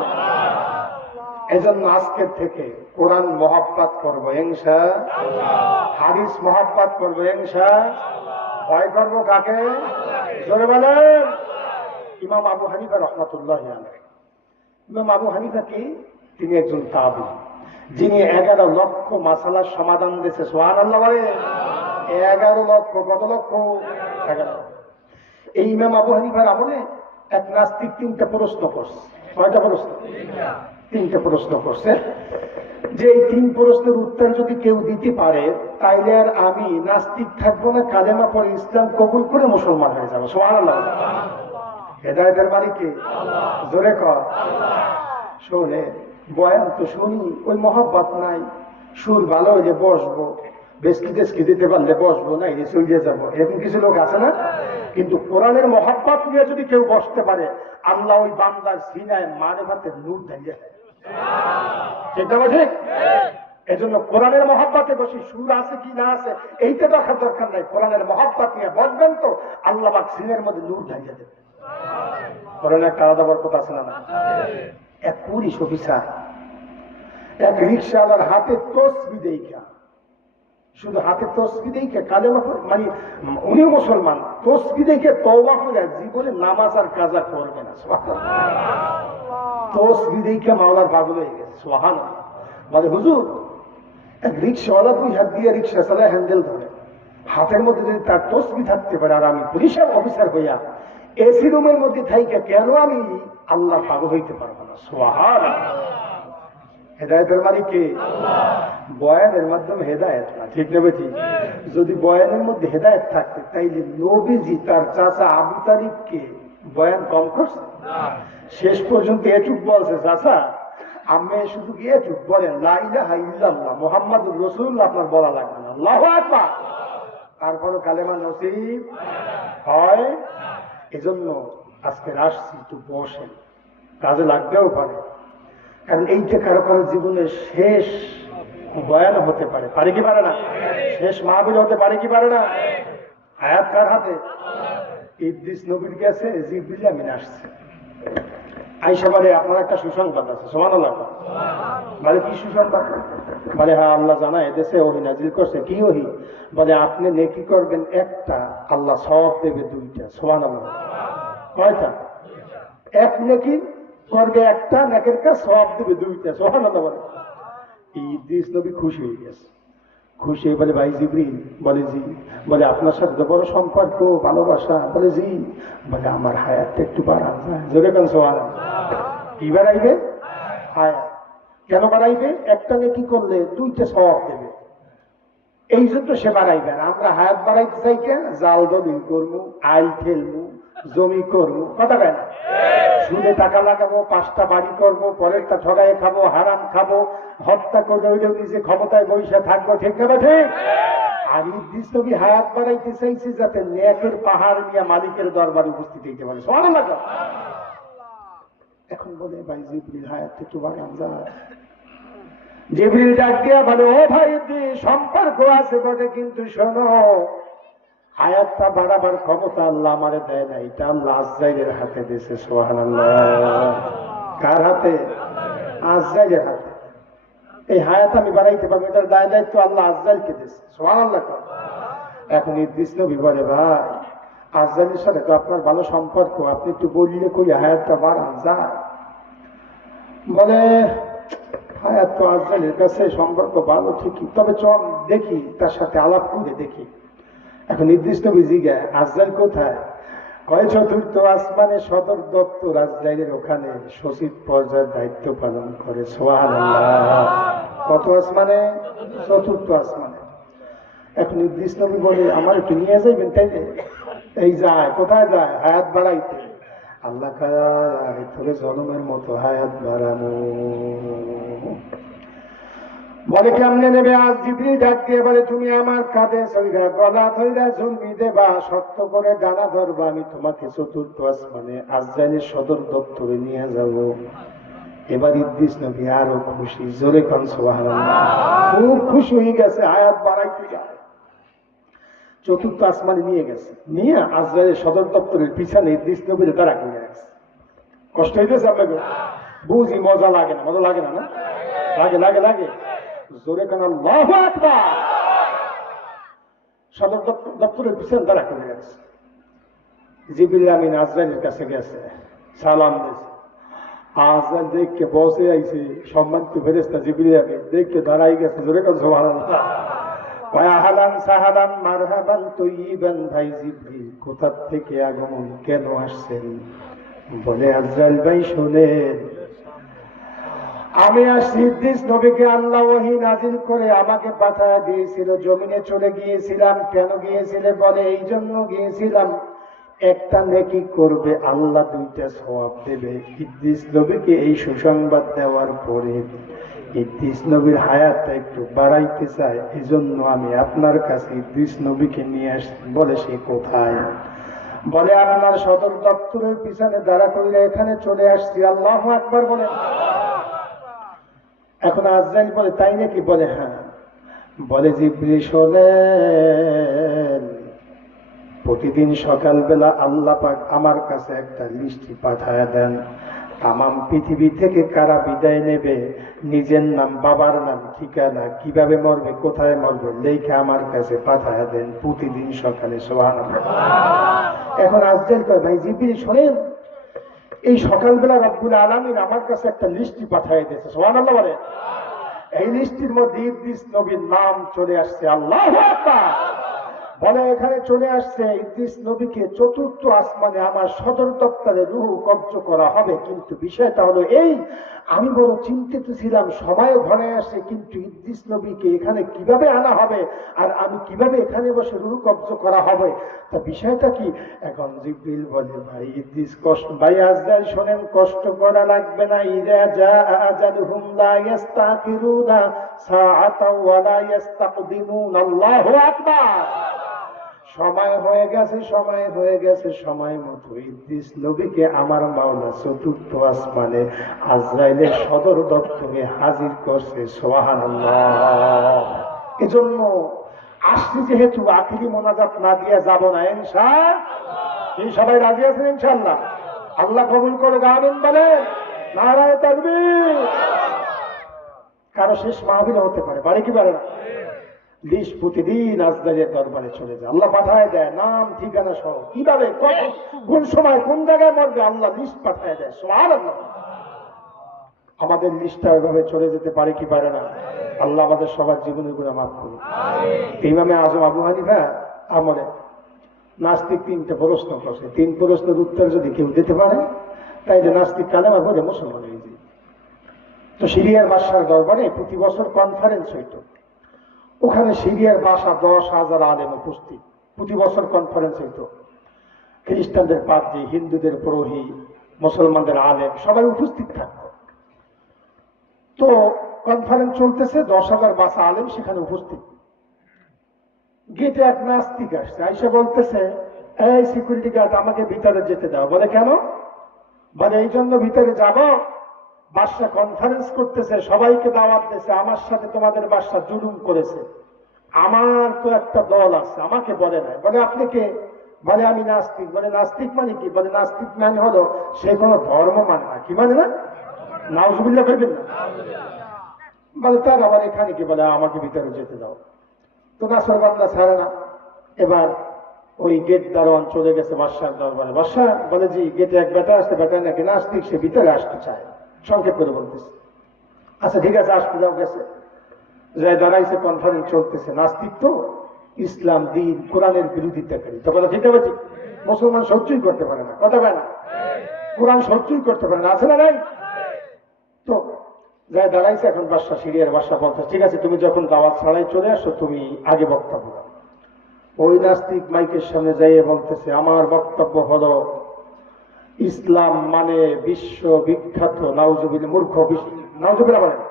এই জন্য আজকের থেকে কোরআন মহব্বত করবো ইনশাআল্লাহ, হাদিস মহব্বত করবো ইনশাআল্লাহ। ভয় করবো কাকে? জোরে বলেন। ইমাম আবু হানিফা রাহমাতুল্লাহি আলাইহি। ইমাম আবু হানিফা কি? তিনি একজন তাবী, যিনি 11 লক্ষ মাসালার সমাধান দিয়েছে। সুবহানাল্লাহ বলে। 11 লক্ষ, কত লক্ষ? 11। এই ইমাম আবু হানিফার আমলে এক নাস্তিক 3টা প্রশ্ন করছে। কয়টা প্রশ্ন? 3টা প্রশ্ন করছে, যে এই 3 প্রশ্নের উত্তর যদি কেউ দিতে পারে, তাইলে আর আমি নাস্তিক থাকবো না, কালেমা পড়ে ইসলাম কবুল করে মুসলমান হয়ে যাবো। সুবহানাল্লাহ। হেদায়েতের মালিক কে? আল্লাহ। জোরে কর আল্লাহ। শোনে, বয়ান তো শুনি, ওই মহব্বত নাই, সুর ভালো হইলে বসবো, বেশকি টেস্কি দিতে পারলে বসবো, না এই চলিয়ে যাবো, এরকম কিছু লোক আছে না? কিন্তু কোরআনের মহব্বত নিয়ে যদি কেউ বসতে পারে, আল্লাহ ওই বান্দার সিনায় মারিফাতের নূর ঢেলে দেয়। সেটা ঠিক? এজন্য কোরআনের মহব্বতে বসি, সুর আছে কি না আছে এইটা দেখার দরকার নাই, কোরআনের মহব্বত নিয়ে বসবেন তো আল্লাহ পাক সিনের মধ্যে নূর ঢেলে দেবে। কোরআনে একটা আলাদা বরকত আছে না? এক পুলিশ অফিসার এক রিক্সাওয়ালার হাতে তসবি দেখা, শুধু হাতে তসবি দেখে কালেমা, মানে উনিও মুসলমান, তসবি দেখে তওবা করে জীবনে নামাজ আর কাজা করবে না। তসবি দেখে মাওলার পাগল হয়ে গেছে। সুবহানাল্লাহ। বলে হুজুর, এক রিক্সাওয়ালা 2 হাত দিয়ে রিক্সা চালায়, হ্যান্ডেল ধরে, হাতের মধ্যে যদি তার তসবি থাকতে পারে, আর আমি পুলিশের অফিসার হইয়া এসি রুমের মধ্যে থাইকে কেন আমি আল্লাহ পাগল হইতে পারবো না? সুবহানাল্লাহ। হেদায়েতের মালিক কে? আল্লাহ। বয়ানের মাধ্যমে হেদায়েত না, ঠিক না বেটি? যদি বয়ানের মধ্যে হেদায়েত থাকতে, তাইলে নবীজি তার চাচা আবু তালিবকে বয়ান কম করছে? শেষ পর্যন্ত এটুক বলছে, চাচা আমি শুধু কি এটুক বলেন, লা ইলাহা ইল্লাল্লাহ মুহাম্মাদুর রাসূলুল্লাহ, আপনার বলা লাগবে না, আল্লাহু আকবার, তারপরও কালেমা নসিব হয়। এজন্য আজকে আসছি, একটু বসেন, কাজে লাগতেও পারে, কারণ এইটা কারো কারো জীবনের শেষ বয়ান হতে পারে, পারে কি পারে না? শেষ মাহফিল হতে পারে কি পারে না? হায়াত কার হাতে? ইদ্রিস নবীর কাছে জিবরিল আমিন আসছে, আইসা বলে আপনার একটা সুসংবাদ আছে। সুবহানাল্লাহ। বলে কি সুসংবাদ? বলে হ্যাঁ, আল্লাহ জানা এদেশে ওহী নাজিল করছে। কি ওহী? বলে আপনি নেকি করবেন একটা, আল্লাহ সওয়াব দেবে 2টা। সুবহানাল্লাহ। কয়টা? এক নেকি করবে একটা, নেকের কাজ সওয়াব দেবে 2টা। সুবহানাল্লাহ। বলে ইদ্রিস নবী খুশি হয়ে গেছে, খুশি হয়ে বলে, ভাই জিবরিল। বলে জি। বলে, আপনার সাথে তো বড় সম্পর্ক, ভালোবাসা। বলে জি। বলে, আমার হায়াতটা একটু বাড়ান যায়। জোরে কেন সোয়াল? কি বাড়াইবে? হায়াত। কেন বাড়াইবে? একটা নেকি করলে দুইটা সওয়াব দেবে, এই জন্য সে বাড়াইবে। আর আমরা হায়াত বাড়াইতে চাই কেন? জাল দলিল করবো, আইল ঠেলবো, জমি করবো, কথা কেন? সুদে টাকা লাগাবো, 5টা বাড়ি করবো, পরেরটা ঠগাই খাবো, হারাম খাবো, হত্যা করে হইলেও নিজে ক্ষমতায় বসে থাকবো, ঠিক না? ঠিক। আর ইদ্রিস নবী হায়াত বাড়াইতে চাইছে যাতে নেকের পাহাড় নিয়ে মালিকের দরবারে উপস্থিত হইতে পারে। সুবহানাল্লাহ। এখন বলে, ভাই জিবরিল, হায়াত একটু বাড়ান যায়। জিবরিল ডাক দিয়া বলে, ও ভাই ইদ্রিস, সম্পর্ক আছে বটে, কিন্তু শোনো, হায়াতটা বাড়াবার ক্ষমতা আল্লাহ আমারে দেয় না, এটা আল্লাহ আজরাইলের হাতে দিয়েছে। সুবহানাল্লাহ। কার হাতে? আজরাইলের হাতে। এই হায়াত আমি বাড়াইতে পারবো, এটার দায় দায়িত্ব আল্লাহ আজরাইলকে দিয়েছে। সুবহানাল্লাহ। এখন ইদ্রিস নবী বলে, ভাই আজরাইলের সাথে তো আপনার ভালো সম্পর্ক, আপনি একটু বললে কই হায়াতটা বাড়ান যায়। বলে, হায়াত তো আজরাইলের কাছে সম্পর্ক ভালো ঠিকই, তবে চল দেখি, তার সাথে আলাপ করে দেখি। এখন ইদ্রিস নবী জিজ্ঞাসা, আজরাইল কোথায়? কয়, 4র্থ আসমানে সদর দপ্তর আজরাইলের ওখানে সচিব পর্যায়ের দায়িত্ব পালন করে। সুবহানাল্লাহ। কত আসমানে? 4র্থ আসমানে। এখন ইদ্রিস নবী বলে, আমার একটু নিয়ে যাইবেন তাইলে? এই যায়। কোথায় যায়? হায়াত বাড়াইতে। আল্লাহ কায় তোরে জনমের মতো হায়াত বাড়ানো। বলে, কেমনে নেবে? আজ জিবরিল ডাক দিয়ে বলে, তুমি আমার কাঁধে সইরা গলা ধইরা ঝুলমি দেবা, শক্ত করে ডানা ধরবা, আমি তোমাকে 4র্থ আসমানে আজরাইলের সদর দপ্তরে নিয়ে যাব। এবার ইদ্রিস নবী আরো খুশি। জোরে কান সুবহানাল্লাহ। খুব খুশি হয়ে গেছে, হায়াত বাড়াইতে যায়। 4র্থ আসমানে নিয়ে গেছে, নিয়ে আজরাইলের সদর দপ্তরের পিছনে ইদ্রিস নবীর দাঁড়া করে রাখছে। কষ্ট হইতেছে আপনাকে? বুঝি, মজা লাগে না? মজা লাগে না? না লাগে? লাগে লাগে। জোরে কান আল্লাহু আকবার। সদর দপ্তরের পিছনে দাঁড়া করে গেছে। জিবরিল আমিন আজরাইলের কাছে গেছে, সালাম দিয়েছে। আজরাইল দেখকে বসে আইছে, সম্মানিত ফেরেশতা জিবরিল আমিন দেখকে দাঁড়াই গেছে। জোরে কান সুবহানাল্লাহ। আহলান সাহালান মারহাবান তৈয়িবান। ভাই জিবরিল, কোথা থেকে আগমন, কেন আসছেন? বলে, আজরাইল ভাই শোনেন, আমি আসছি, ইদ্রিস নবীকে আল্লাহ ওহী নাজিল করে আমাকে পাঠায় দিয়েছিল, জমিনে চলে গিয়েছিলাম। কেন গিয়েছিলে? বলে, এই জন্য গিয়েছিলাম, একটা নেকি করবে আল্লাহ 2টা সওয়াব দেবে। ইদ্রিস নবীকে এই সুসংবাদ দেওয়ার পরে ইদ্রিস নবীর হায়াতটা একটু বাড়াইতে চায়, এই জন্য আমি আপনার কাছে ইদ্রিস নবীকে নিয়ে আসছি। বলে, সে কোথায়? বলে, আপনার সদর দপ্তরের পিছনে দাঁড়া কইরা এখানে চলে আসছি। আল্লাহু আকবার বলে। এখন আজরাইল বলে, তাই নাকি? বলে, হ্যাঁ। বলে, জিবরিল শোনেন, প্রতিদিন সকালবেলা আল্লাহ পাক আমার কাছে একটা লিস্টি পাঠায় দেন, তামাম পৃথিবী থেকে কারা বিদায় নেবে, নিজের নাম, বাবার নাম, ঠিকানা, কিভাবে মরবে, কোথায় মরবে, লেখা আমার কাছে পাঠায় দেন প্রতিদিন সকালে। সুবহানাল্লাহ। এখন আজরাইল কয়, ভাই জিবরিল শোনেন, এই সকালবেলা রব্বুল আলামিন আমার কাছে একটা লিস্টি পাঠিয়ে দিয়েছে। সুবহানাল্লাহ বলে। এই লিস্টির মধ্যে ইদ্রিস নবীর নাম চলে আসছে। আল্লাহু আকবার বলে। এখানে চলে আসছে, ইদ্রিস নবীকে 4র্থ আসমানে আমার সদর দপ্তরে রূহ কবজ করা হবে। কিন্তু বিষয়টা হলো এই, আমি বড় চিন্তিত ছিলাম, সময় ঘনে আসে, কিন্তু ইদ্রিস নবীকে এখানে কিভাবে আনা হবে, আর আমি কিভাবে এখানে বসে রূহ কবজ করা হবে, তা বিষয়টা কি? এখন জিবরিল বলে, ভাই ইদ্রিস কষ্ট, ভাই আজরাইল শোনেন, কষ্ট করা লাগবে না। ইযা জাআ আজালুহুম লা ইস্তাখিরুনা সাআতাও ওয়া লা ইস্তাকদিমুন। আল্লাহু আকবার। সময় হয়ে গেছে, সময় হয়ে গেছে, সময় মতো ইদ্রিস নবীকে আমার মাওলা 4র্থ আসমানে আজরাইলের সদর দপ্তরে হাজির করছে। সুবহানাল্লাহ। এজন্য আসছি যেহেতু, আখিরি মোনাজাত না দিয়ে যাব না ইনশাআল্লাহ। এই সবাই রাজি আছেন ইনশাআল্লাহ? আল্লাহ কবুল করুক, আমিন বলেন। নারায়ে তাকবীর। কারো শেষ মাহফিল হতে পারে, পারে কি পারে না? লিস্ট প্রতিদিন আজরাইলের দরবারে চলে যায়, আল্লাহ পাঠায় দেয় নাম, ঠিকানা সহ, কিভাবে, কোন সময়, কোন জায়গায় মরবে, আল্লাহ লিস্ট পাঠায় দেয়। সুবহানাল্লাহ। আমাদের লিস্টটা ওইভাবে চলে যেতে পারে কি পারে না? আল্লাহ আমাদের সবার জীবনের গুণা মাফ করুন। ইমামে আজম আবু হানিফা আমলে নাস্তিক 3টে প্রশ্ন করছে, 3 প্রশ্নের উত্তর যদি কেউ দিতে পারে তাইলে নাস্তিক কালেমা পড়ে মুসলমান হয়ে যায়। তো সিরিয়ার বাদশার দরবারে প্রতি বছর কনফারেন্স হইত, ওখানে সিরিয়ার বাদশা 10,000 আলেম উপস্থিত, প্রতি বছর কনফারেন্স হইত। খ্রিস্টানদের পাদ্রী, হিন্দুদের পুরোহিত, মুসলমানদের আলেম সবাই উপস্থিত থাকত। তো কনফারেন্স চলতেছে, 10,000 বাদশা আলেম সেখানে উপস্থিত। গেটে এক নাস্তিক আসছে, আইসা বলতেছে, এই সিকিউরিটি গার্ড আমাকে ভিতরে যেতে দাও। বলে কেন? বলে এই জন্য ভিতরে যাব, বাদশা কনফারেন্স করতেছে, সবাইকে দাওয়াত দিয়েছে, আমার সাথে তোমাদের বাদশা জুলুম করেছে, আমার তো একটা দল আছে, আমাকে বলে নাই। বলে আপনি কে? বলে আমি নাস্তিক। বলে নাস্তিক মানে কি? বলে নাস্তিক মানে হলো সে কোনো ধর্ম মানে না। কি মানে না? নাউজুবিল্লাহ কইবেন না? বলে তার আবার এখানে কি? বলে আমাকে ভিতরে যেতে দাও। তো নাসরবান্দা ছাড়ে না। এবার ওই গেট দারোয়ান চলে গেছে বাদশার দরবারে। বাদশা বলে জি, গেটে এক বেটা আসতে, বেটা নাকি নাস্তিক, সে ভিতরে আসতে চায়, সংক্ষেপ করে বলতেছে। আচ্ছা ঠিক আছে, আসতে যাও। গেছে, যাই দাঁড়াইছে, কনফারেন্স চলতেছে। নাস্তিক তো ইসলাম, দিন, কোরআনের বিরোধিতাকারী। তো বলে ঠিক আছে, মুসলমান সহ্যই করতে পারে না, কথা পায় না, কোরআন সহ্যই করতে পারে না, আছে না নাই? তো যাই দাঁড়াইছে, এখন বাদশা, সিরিয়ার বাদশা বলতে, ঠিক আছে তুমি যখন দাওয়াত ছাড়াই চলে আসো, তুমি আগে বক্তব্য দাও। ওই নাস্তিক মাইকের সামনে যাইয়ে বলতেছে, আমার বক্তব্য হলো ইসলাম মানে বিশ্ব বিখ্যাত, নাউজুবিল মূর্খ, নাউজুবিল্লাহ বলেন,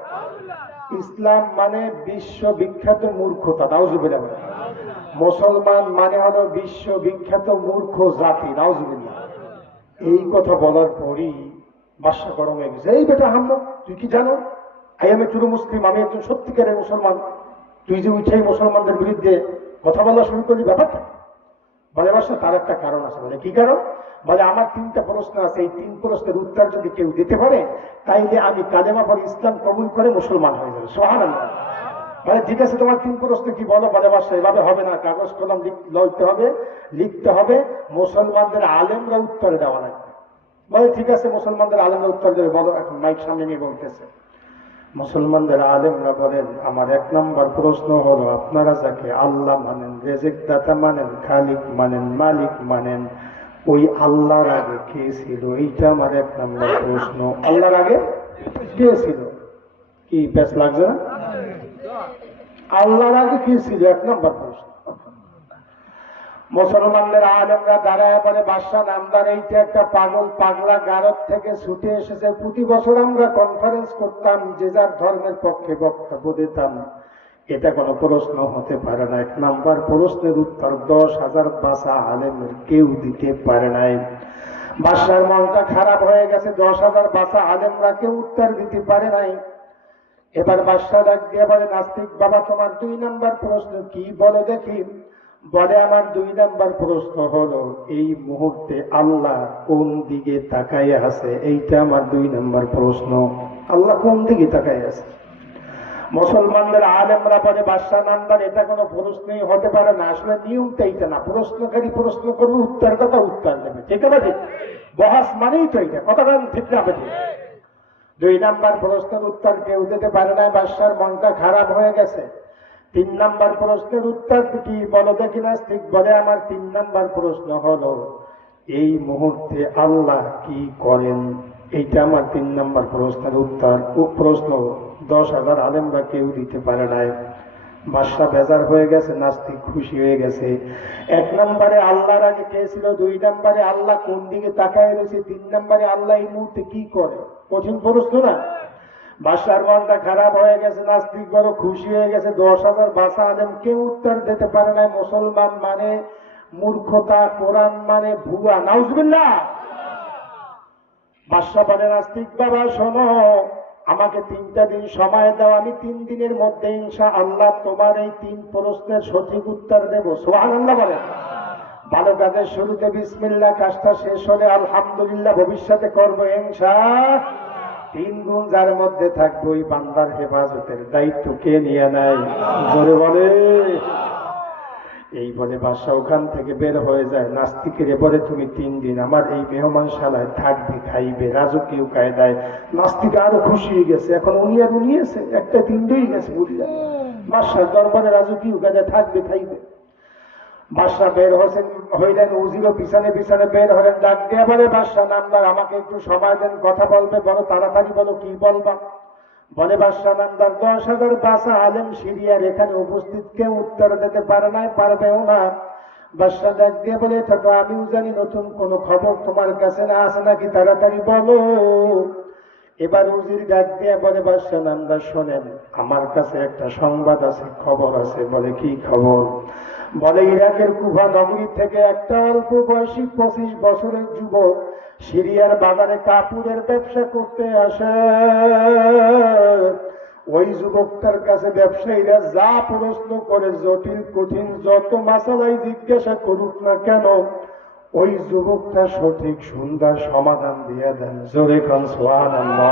ইসলাম মানে বিশ্ব বিখ্যাত মূর্খতা, নাউজুবিল্লাহ বলেন। মুসলমান মানে হলো বিশ্ব বিখ্যাত মূর্খ জাতি, নাউজুবিল্লাহ। এই কথা বলার পরই বাদশা গরম হয়ে গেছে। এই বেটা হাম্মক, তুই কি জানো আই এম এ ট্রু মুসলিম, আমি একজন সত্যিকারের মুসলমান, তুই যে উঠেই মুসলমানদের বিরুদ্ধে কথা বলা শুরু করলি, ব্যাপারটা? বলে বাদশা তার একটা কারণ আছে। বলে কি কারণ? বলে আমার 3টা প্রশ্ন আছে, এই 3 প্রশ্নের উত্তর যদি কেউ দিতে পারে তাইলে আমি কালেমা পড়ে ইসলাম কবুল করে মুসলমান হয়ে যাবে। সুবহানাল্লাহ। বলে ঠিক আছে, তোমার 3 প্রশ্ন কি বলো? বলে বাদশা এভাবে হবে না, কাগজ কলম লিখতে হবে, মুসলমানদের আলেমরা উত্তর দেওয়া লাগবে। বলে ঠিক আছে, মুসলমানদের আলেমরা উত্তর দেবে, বলো। এখন মাইক সামনে নিয়ে বলতেছে, মুসলমানদের আলেমরা বলেন, আমার 1 নম্বর প্রশ্ন হলো, আপনারা যাকে আল্লাহ মানেন, রেজেক দাতা মানেন, খালিক মানেন, মালিক মানেন, ওই আল্লাহর আগে কে ছিল? এইটা আমার 1 নম্বর প্রশ্ন। আল্লাহর আগে কে ছিল? কি বেশ লাগছে না? আল্লাহর আগে কে ছিল 1 নম্বর প্রশ্ন। মুসলমানদের আলেমরা দাঁড়ায় বলে, বাদশা নামদার এইটা একটা পাগল পাগলা গারদ থেকে ছুটে এসেছে। প্রতি বছর আমরা কনফারেন্স করতাম, যে যার ধর্মের পক্ষে বক্তব্য দিতাম, এটা কোনো প্রশ্ন হতে পারে না। 1 নম্বর প্রশ্নের উত্তর 10,000 বাদশা আলেমের কেউ দিতে পারে নাই। বাদশার মনটা খারাপ হয়ে গেছে, 10,000 বাদশা আলেমরা কেউ উত্তর দিতে পারে নাই। এবার বাদশা ডাক দিয়ে বলে, নাস্তিক বাবা, তোমার 2 নম্বর প্রশ্ন কি বলো দেখি? বলে আমার 2 নম্বর প্রশ্ন হলো, এই মুহূর্তে আল্লাহ কোন দিকে তাকায় আছে? এইটা আমার 2 নম্বর প্রশ্ন। আল্লাহ কোন দিকে তাকায় আছে? মুসলমানদের আলেমরা বলে, বাদশা নামদার এটা কোনো প্রশ্নই হতে পারে না, আসলে নিয়মটা এইটা না, প্রশ্নকারী প্রশ্ন করবে, উত্তর কথা উত্তর দেবে, ঠিক আছে? ঠিক বহাস মানেই তো এইটা, কথাটা ঠিক না? ঠিক। 2 নম্বর প্রশ্নের উত্তর কেউ দিতে পারে না, বাদশার মনটা খারাপ হয়ে গেছে। 3 নম্বর প্রশ্নের উত্তর কি বলো দেখি নাস্তিক? বলে আমার 3 নম্বর প্রশ্ন হলো, এই মুহূর্তে আল্লাহ কি করেন? এইটা আমার 3 নম্বর প্রশ্নের উত্তর। ও প্রশ্ন 10,000 আলেমরা কেউ দিতে পারে নাই। বাদশা বেজার হয়ে গেছে, নাস্তিক খুশি হয়ে গেছে। 1 নম্বরে আল্লাহর আগে কে ছিল, 2 নম্বরে আল্লাহ কোন দিকে তাকায় রয়েছে, 3 নম্বরে আল্লাহ এই মুহূর্তে কি করে। কঠিন প্রশ্ন না? বাদশার মনটা খারাপ হয়ে গেছে, নাস্তিক বড় খুশি হয়ে গেছে। 10,000 বাদশা আলেম কেউ উত্তর দিতে পারে নাই। মুসলমান মানে মূর্খতা, কোরআন মানে ভুয়া, নাউজুবিল্লাহ। বাদশা বলে, নাস্তিক বাবা শোনো, আমাকে 3টা দিন সময় দাও, আমি 3 দিনের মধ্যে ইনশাআল্লাহ তোমার এই 3 প্রশ্নের সঠিক উত্তর দেব। সুবহানাল্লাহ বলে। ভালো কাজের শুরুতে বিসমিল্লাহ, কাজটা শেষ হলে আলহামদুলিল্লাহ, ভবিষ্যতে করবো ইনশাআল্লাহ। 3 গুণ যার মধ্যে থাকবে, ওই বান্দার হেফাজতের দায়িত্ব কে নিয়ে নেয়? জোরে বলে। এই বলে বাদশা ওখান থেকে বের হয়ে যায়। নাস্তিকের বলে তুমি 3 দিন আমার এই মেহমানশালায় থাকবে, খাইবে রাজকীয় কায়দায়। নাস্তিক আরো খুশি হয়ে গেছে, এখন উনি আর উনি আছে, একটা 3 হয়ে গেছে বুঝলেন। বাদশার দরবারে রাজকীয় কায়দায় থাকবে, খাইবে। বাদশা বের হইলেন, উজিরও পিছনে পিছনে বের হলেন। ডাক দিয়ে বলে বাদশা নামদার আমাকে একটু সময় দেন, কথা বলবে, বলো তাড়াতাড়ি বলো কি বলবা। বলে বাদশা নামদার 10,000 বাসা আলেম সিরিয়ার এখানে উপস্থিত, কেউ উত্তর দিতে পারে নাই, পারবেও না। বাদশা ডাক দিয়ে বলে এটা তো আমিও জানি, নতুন কোন খবর তোমার কাছে না আছে নাকি, তাড়াতাড়ি বলো। এবার উজির ডাক দিয়ে বলে বাদশা নামদার শোনেন, আমার কাছে একটা সংবাদ আছে, খবর আছে। বলে কি খবর? বলে ইরাকের কুফা নগরী থেকে একটা অল্প বয়সী 25 বছরের যুবক সিরিয়ার বাজারে কাপড়ের ব্যবসা করতে আসে। ওই যুবকটার কাছে ব্যবসায়ীরা যা প্রশ্ন করে, জটিল কঠিন যত মাসালাই জিজ্ঞাসা করুক না কেন, ওই যুবকটা সঠিক সুন্দর সমাধান দিয়ে দেন। জোরে কোন সুবহানাল্লাহ।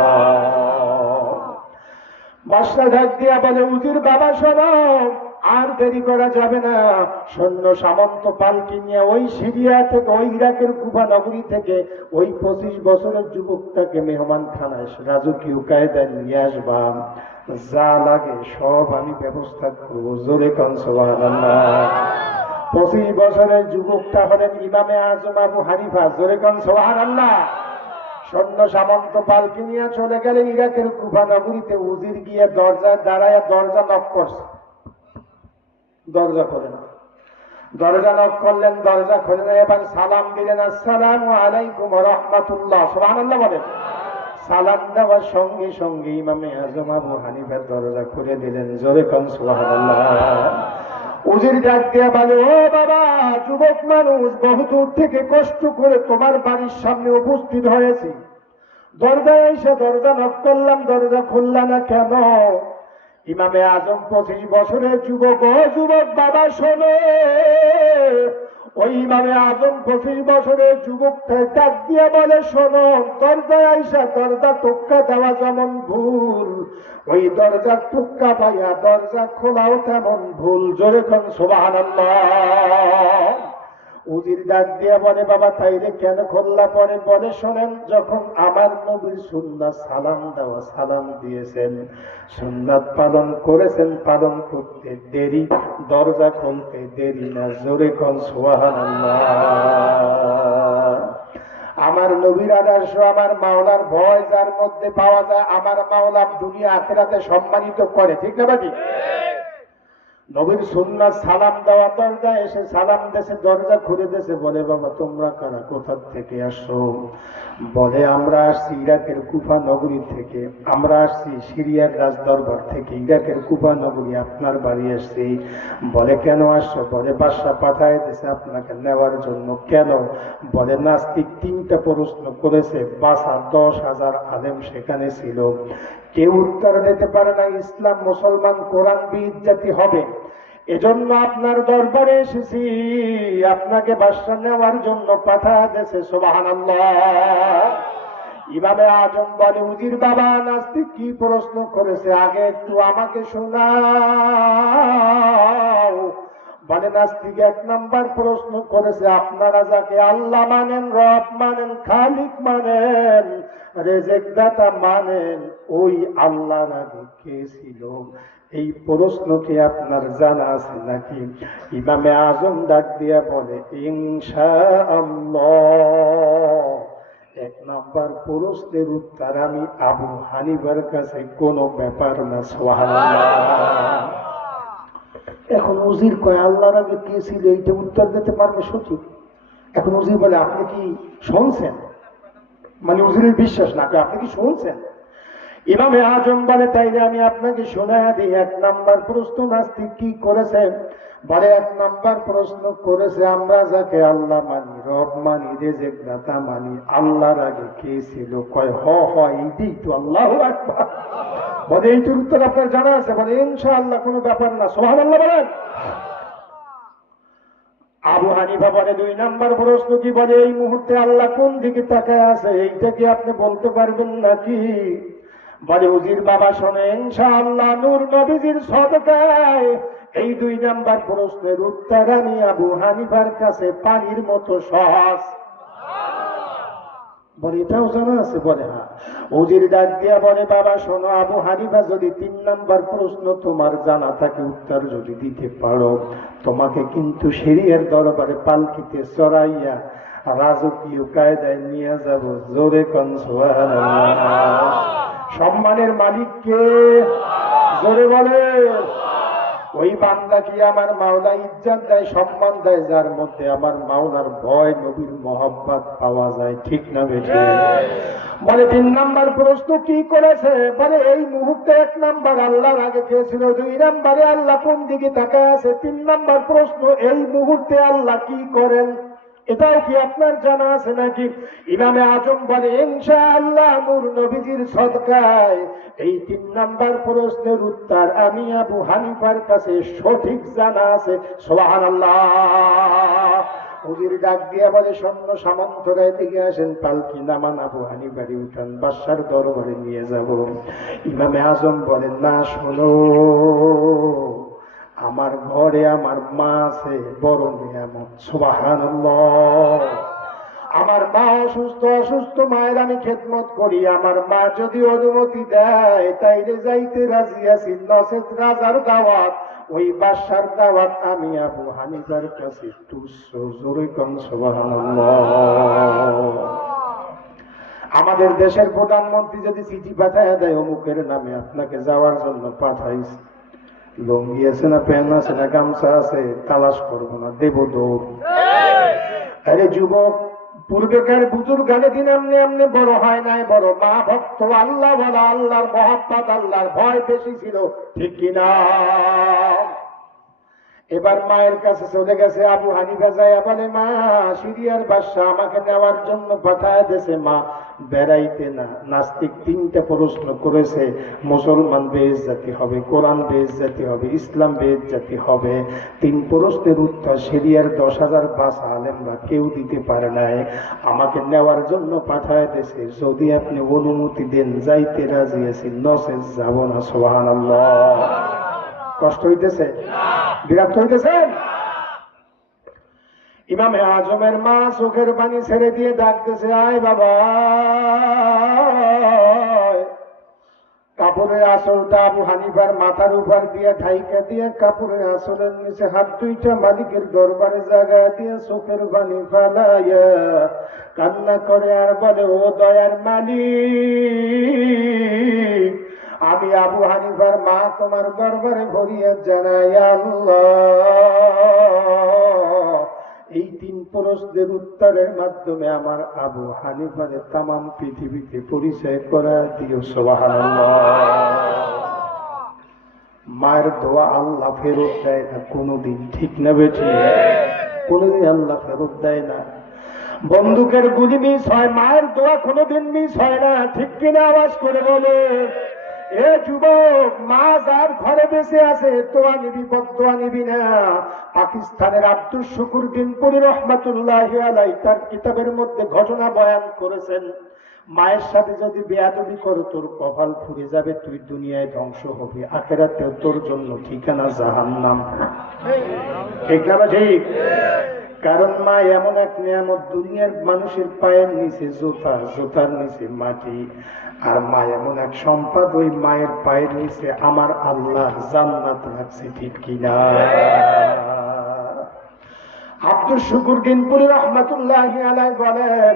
বাদশা ডাক দিয়া বলে উজির বাবা শোনো, আর দেরি করা যাবে না। সৈন্য সামন্ত পালকি নিয়ে ওই সিরিয়া থেকে, ওই ইরাকের কুফা নগরী থেকে ওই 25 বছরের যুবকটাকে মেহমান খানায় রাজকীয় কায়দায় নিয়ে আসবা। যা লাগে সব আমি ব্যবস্থা করবো। জোরে কোন সুবহানাল্লাহ। 25 বছরের যুবকটা হলেন ইমামে আজম আবু হানিফা। জোরে কোন সুবহানাল্লাহ। সৈন্য সামন্ত পালকি নিয়ে চলে গেলেন ইরাকের কুফা নগরীতে। উজির গিয়ে দরজায় দাঁড়ায়, দরজা নক করছে, দরজা খোলে না। দরজা নক করলেন, দরজা খোলে না। এবার সালাম দিলেন, আসসালামু আলাইকুম ওয়া রাহমাতুল্লাহ। সুবহানাল্লাহ বলেন। সালাম দেওয়ার সঙ্গে সঙ্গে ইমামে আজম আবু হানিফা দরজা খুলে দিলেন। জোরে কোন সুবহানাল্লাহ। উজির ডাক দিয়ে বলে ও বাবা, যুবক মানুষ, বহুদূর থেকে কষ্ট করে তোমার বাড়ির সামনে উপস্থিত হয়েছি। দরজায় এসে দরজা নক করলাম, দরজা খুললা না কেন? ইমামে আজম 25 বছরের যুবক। ও যুবক বাবা শোনো, ওই ইমামে আজম 25 বছরের যুবককে ডাক দিয়ে বলে শোনো, দরজায় আইসা দরজা টোক্কা দেওয়া যেমন ভুল, ওই দরজা টোক্কা পাইয়া দরজা খোলাও তেমন ভুল। জোরে কোন সুবহানাল্লাহ। উজির ডাক দিয়ে বলে বাবা তাইলে কেন খোল্লা? পরে বলে শোনেন, যখন আমার নবীর সুন্নাত সালাম দেওয়া, সালাম দিয়েছেন, সুন্নাত পালন করেছেন, পালন করতে দেরি, দরজা খুলতে দেরি না। জোরে কোন সুবহানাল্লাহ। আমার নবীর আদর্শ, আমার মাওলার ভয় যার মধ্যে পাওয়া যায়, আমার মাওলা দুনিয়া আখিরাতে সম্মানিত করে। ঠিক না বাজি? নবীর সুন্নাত সালাম দেওয়া, দরজা এসে সালাম দেশে, দরজা খুলে দেশে। বলে বাবা তোমরা কারা, কোথা থেকে আসছো? বলে আমরা আসছি ইরাকের কুফা নগরী থেকে, আমরা আসছি সিরিয়ার রাজ দরবার থেকে, ইরাকের কুফা নগরী আপনার বাড়ি আসছি। বলে কেন আসছো? বলে বাদশা পাঠায় দিয়েছে আপনাকে নেওয়ার জন্য। কেন? বলে নাস্তিক 3টা প্রশ্ন করেছে, বাসা 10,000 আলেম সেখানে ছিল, কেউ উত্তর দিতে পারে না। ইসলাম মুসলমান কোরআন বিজ্জাতি হবে, এজন্য আপনার দরবারে এসেছি, আপনাকে বাদশা নেওয়ার জন্য পাঠা দিয়েছে। সুবহানাল্লাহ। ইমামে আজম বলে উজির বাবা, নাস্তিক কি প্রশ্ন করেছে আগে একটু আমাকে শোনাও। বলে নাস্তিক 1 নাম্বার প্রশ্ন করেছে, আপনারা যাকে আল্লাহ মানেন, রব মানেন, খালিক মানেন, রেজেক দাতা মানেন, ওই আল্লাহর আগে কে ছিল? এই প্রশ্ন কি আপনার জানা আছে নাকি? ইমামে আজম ডাক দিয়া বলে ইনশাআল্লাহ 1 নাম্বার প্রশ্নের উত্তর আমি আবু হানিফার কাছে কোনো ব্যাপার না। সুবহানাল্লাহ। এখন উজির কয় আল্লাহর আগে কে ছিল, এইটা উত্তর দিতে পারবে সঠিক? এখন উজির বলে আপনি কি শুনছেন? মানে উজিরের বিশ্বাস না, আপনি কি শুনছেন? ইমামে আজম বলে তাইলে আমি আপনাকে শোনায়া দিই। 1 নাম্বার প্রশ্ন নাস্তিক কি করেছে? বলে 1 নাম্বার প্রশ্ন করেছে, আমরা যাকে আল্লাহ মানি, রব মানি, রেজেক দাতা মানি, আল্লাহর আগে কে ছিল? কয় হ এইটাই তো, আল্লাহু আকবার। বলে এইটার উত্তর আপনার জানা আছে? বলে ইনশাআল্লাহ, কোনো ব্যাপার না। সুবহানাল্লাহ বলেন। আবু হানিফা বলে 2 নাম্বার প্রশ্ন কি? বলে এই মুহূর্তে আল্লাহ কোন দিকে তাকায় আছে, এইটা কি আপনি বলতে পারবেন নাকি? বলে উজির বাবা শোনে, ইনশাআল্লাহ নূর নবীজির সদকায় এই 2 নাম্বার প্রশ্নের উত্তর আমি আবু হানিফার কাছে পানির মতো সহজ। বলে এটাও জানা আছে? বলে হ্যাঁ। উজির ডাক দিয়া বলে বাবা শোনো, আবু হানিফা যদি 3 নাম্বার প্রশ্ন তোমার জানা থাকে, উত্তর যদি দিতে পারো, তোমাকে কিন্তু শরীয়তের দরবারে পালকিতে চড়াইয়া রাজকীয় কায়দায় নিয়ে যাব। জোরে কোন সুবহানাল্লাহ। সম্মানের মালিক কে? জোরে বলে। ওই বান্দা কি আমার মাওলা ইজ্জত দেয়, সম্মান দেয়, যার মধ্যে আমার মাওলার ভয়, নবীর মহব্বত পাওয়া যায়। ঠিক না বেঠিক? বলে 3 নাম্বার প্রশ্ন কি করেছে? বলে এই মুহূর্তে 1 নাম্বার আল্লাহর আগে কে ছিল, 2 নাম্বারে আল্লাহ কোন দিকে তাকায় আছে, 3 নাম্বার প্রশ্ন এই মুহূর্তে আল্লাহ কি করেন, এটাও কি আপনার জানা আছে নাকি? ইমামে আজম বলে ইনশাআল্লাহ নূর নবীজির সদকায় এই 3 নাম্বার প্রশ্নের উত্তর আমি আবু হানিফার কাছে সঠিক জানা আছে। সুবহানাল্লাহ। হুজুর ডাক দিয়া বলে সৈন্য সামন্তরা এদিকে আসেন, পালকি নামান, আবু হানিফারে উঠান, বাদশার দরবারে নিয়ে যাব। ইমামে আজম বলেন না, শোনো, আমার ঘরে আমার মা আছে, বড় নিয়ামত। সুবহানাল্লাহ। আমার মা অসুস্থ, অসুস্থ মায়ের আমি খেদমত করি, আমার মা যদি অনুমতি দেয় তাইলে যাইতে রাজি আছি, নচেত রাজার দাওয়াত, ওই বাদশার দাওয়াত আমি আবু হানিফার কাছে তুচ্ছ। জোরে কোন সুবহানাল্লাহ। আমাদের দেশের প্রধানমন্ত্রী যদি চিঠি পাঠায় দেয় অমুকের নামে, আপনাকে যাওয়ার জন্য পাঠাইছে, লঙ্গি আছে না, প্যান্ট আছে না, গামছা আছে, তালাশ করবো না, দেব দৌড়। আরে যুবক, পূর্বেকার বুজুর্গ গানে দিন আমনে আমনে বড় হয় নাই, বড় মা ভক্ত, আল্লাহ বলা, আল্লাহর মহব্বত, আল্লাহর ভয় বেশি ছিল। ঠিক কিনা? এবার মায়ের কাছে চলে গেছে আবু হানিফা, যায় বলে মা, সিরিয়ার বাদশা আমাকে নেওয়ার জন্য পাঠায় দেশে, মা বেড়াইতে না। নাস্তিক 3টা প্রশ্ন করেছে, মুসলমান বেইজ্জতি হবে, কোরআন বেইজ্জতি হবে, ইসলাম বেইজ্জতি হবে। 3 প্রশ্নের উত্তর সিরিয়ার 10,000 বাদশা আলেমরা কেউ দিতে পারে নাই, আমাকে নেওয়ার জন্য পাঠায় দেশে, যদি আপনি অনুমতি দেন যাইতে রাজি আছি, নচেত যাব না। সুবহানাল্লাহ। কষ্ট হইতেছে? বিরক্ত হইতেছেন? ইমামে আজমের মা চোখের পানি ছেড়ে দিয়ে ডাকতেছে, আয় বাবা। কাপড়ের আঁচলটা আবু হানিফার মাথার উপর দিয়ে ঢাইকা দিয়ে কাপড়ের আঁচলের নিচে হাত 2টা মালিকের দরবারে জায়গা দিয়ে চোখের পানি ফালাইয়া কান্না করে আর বলে, ও দয়ার মালিক, আমি আবু হানিফার মা তোমার দরবারে ফরিয়াদ জানাই, আল্লাহ এই 3 প্রশ্নের উত্তরের মাধ্যমে আমার আবু হানিফারে তামাম পৃথিবীতে পরিচয় করা দিও। সুবহানাল্লাহ। মায়ের দোয়া আল্লাহ ফেরত দেয় না কোনোদিন। ঠিক না বেঠিক? কোনোদিন আল্লাহ ফেরত দেয় না। বন্দুকের গুলি মিস হয়, মায়ের দোয়া কোনোদিন মিস হয় না। ঠিক কিনা? আওয়াজ করে বলে। এ যুবক, মা যার ঘরে বেঁচে আছে তোয়া নিবি, বদদোয়া নিবি না। পাকিস্তানের আব্দুল শুকুর দিনপুরি রহমাতুল্লাহি আলাইহি তার কিতাবের মধ্যে ঘটনা বয়ান করেছেন, মায়ের সাথে যদি বেয়াদবি করো তোর কপাল ফুরে যাবে, তুই দুনিয়ায় ধ্বংস হবি, আখিরাতেও তোর জন্য ঠিকানা জাহান্নাম। ঠিক না ঠিক? কারণ মা এমন এক নিয়ামত, দুনিয়ার মানুষের পায়ের নিচে জুতা, জুতার নিচে মাটি, আর মা এমন এক সম্পদ, ওই মায়ের পায়ের নিচে আমার আল্লাহ জান্নাত রাখছে। ঠিক কিনা? আব্দুল শুকুর দিনপুরি রহমাতুল্লাহি আলাইহি বলেন,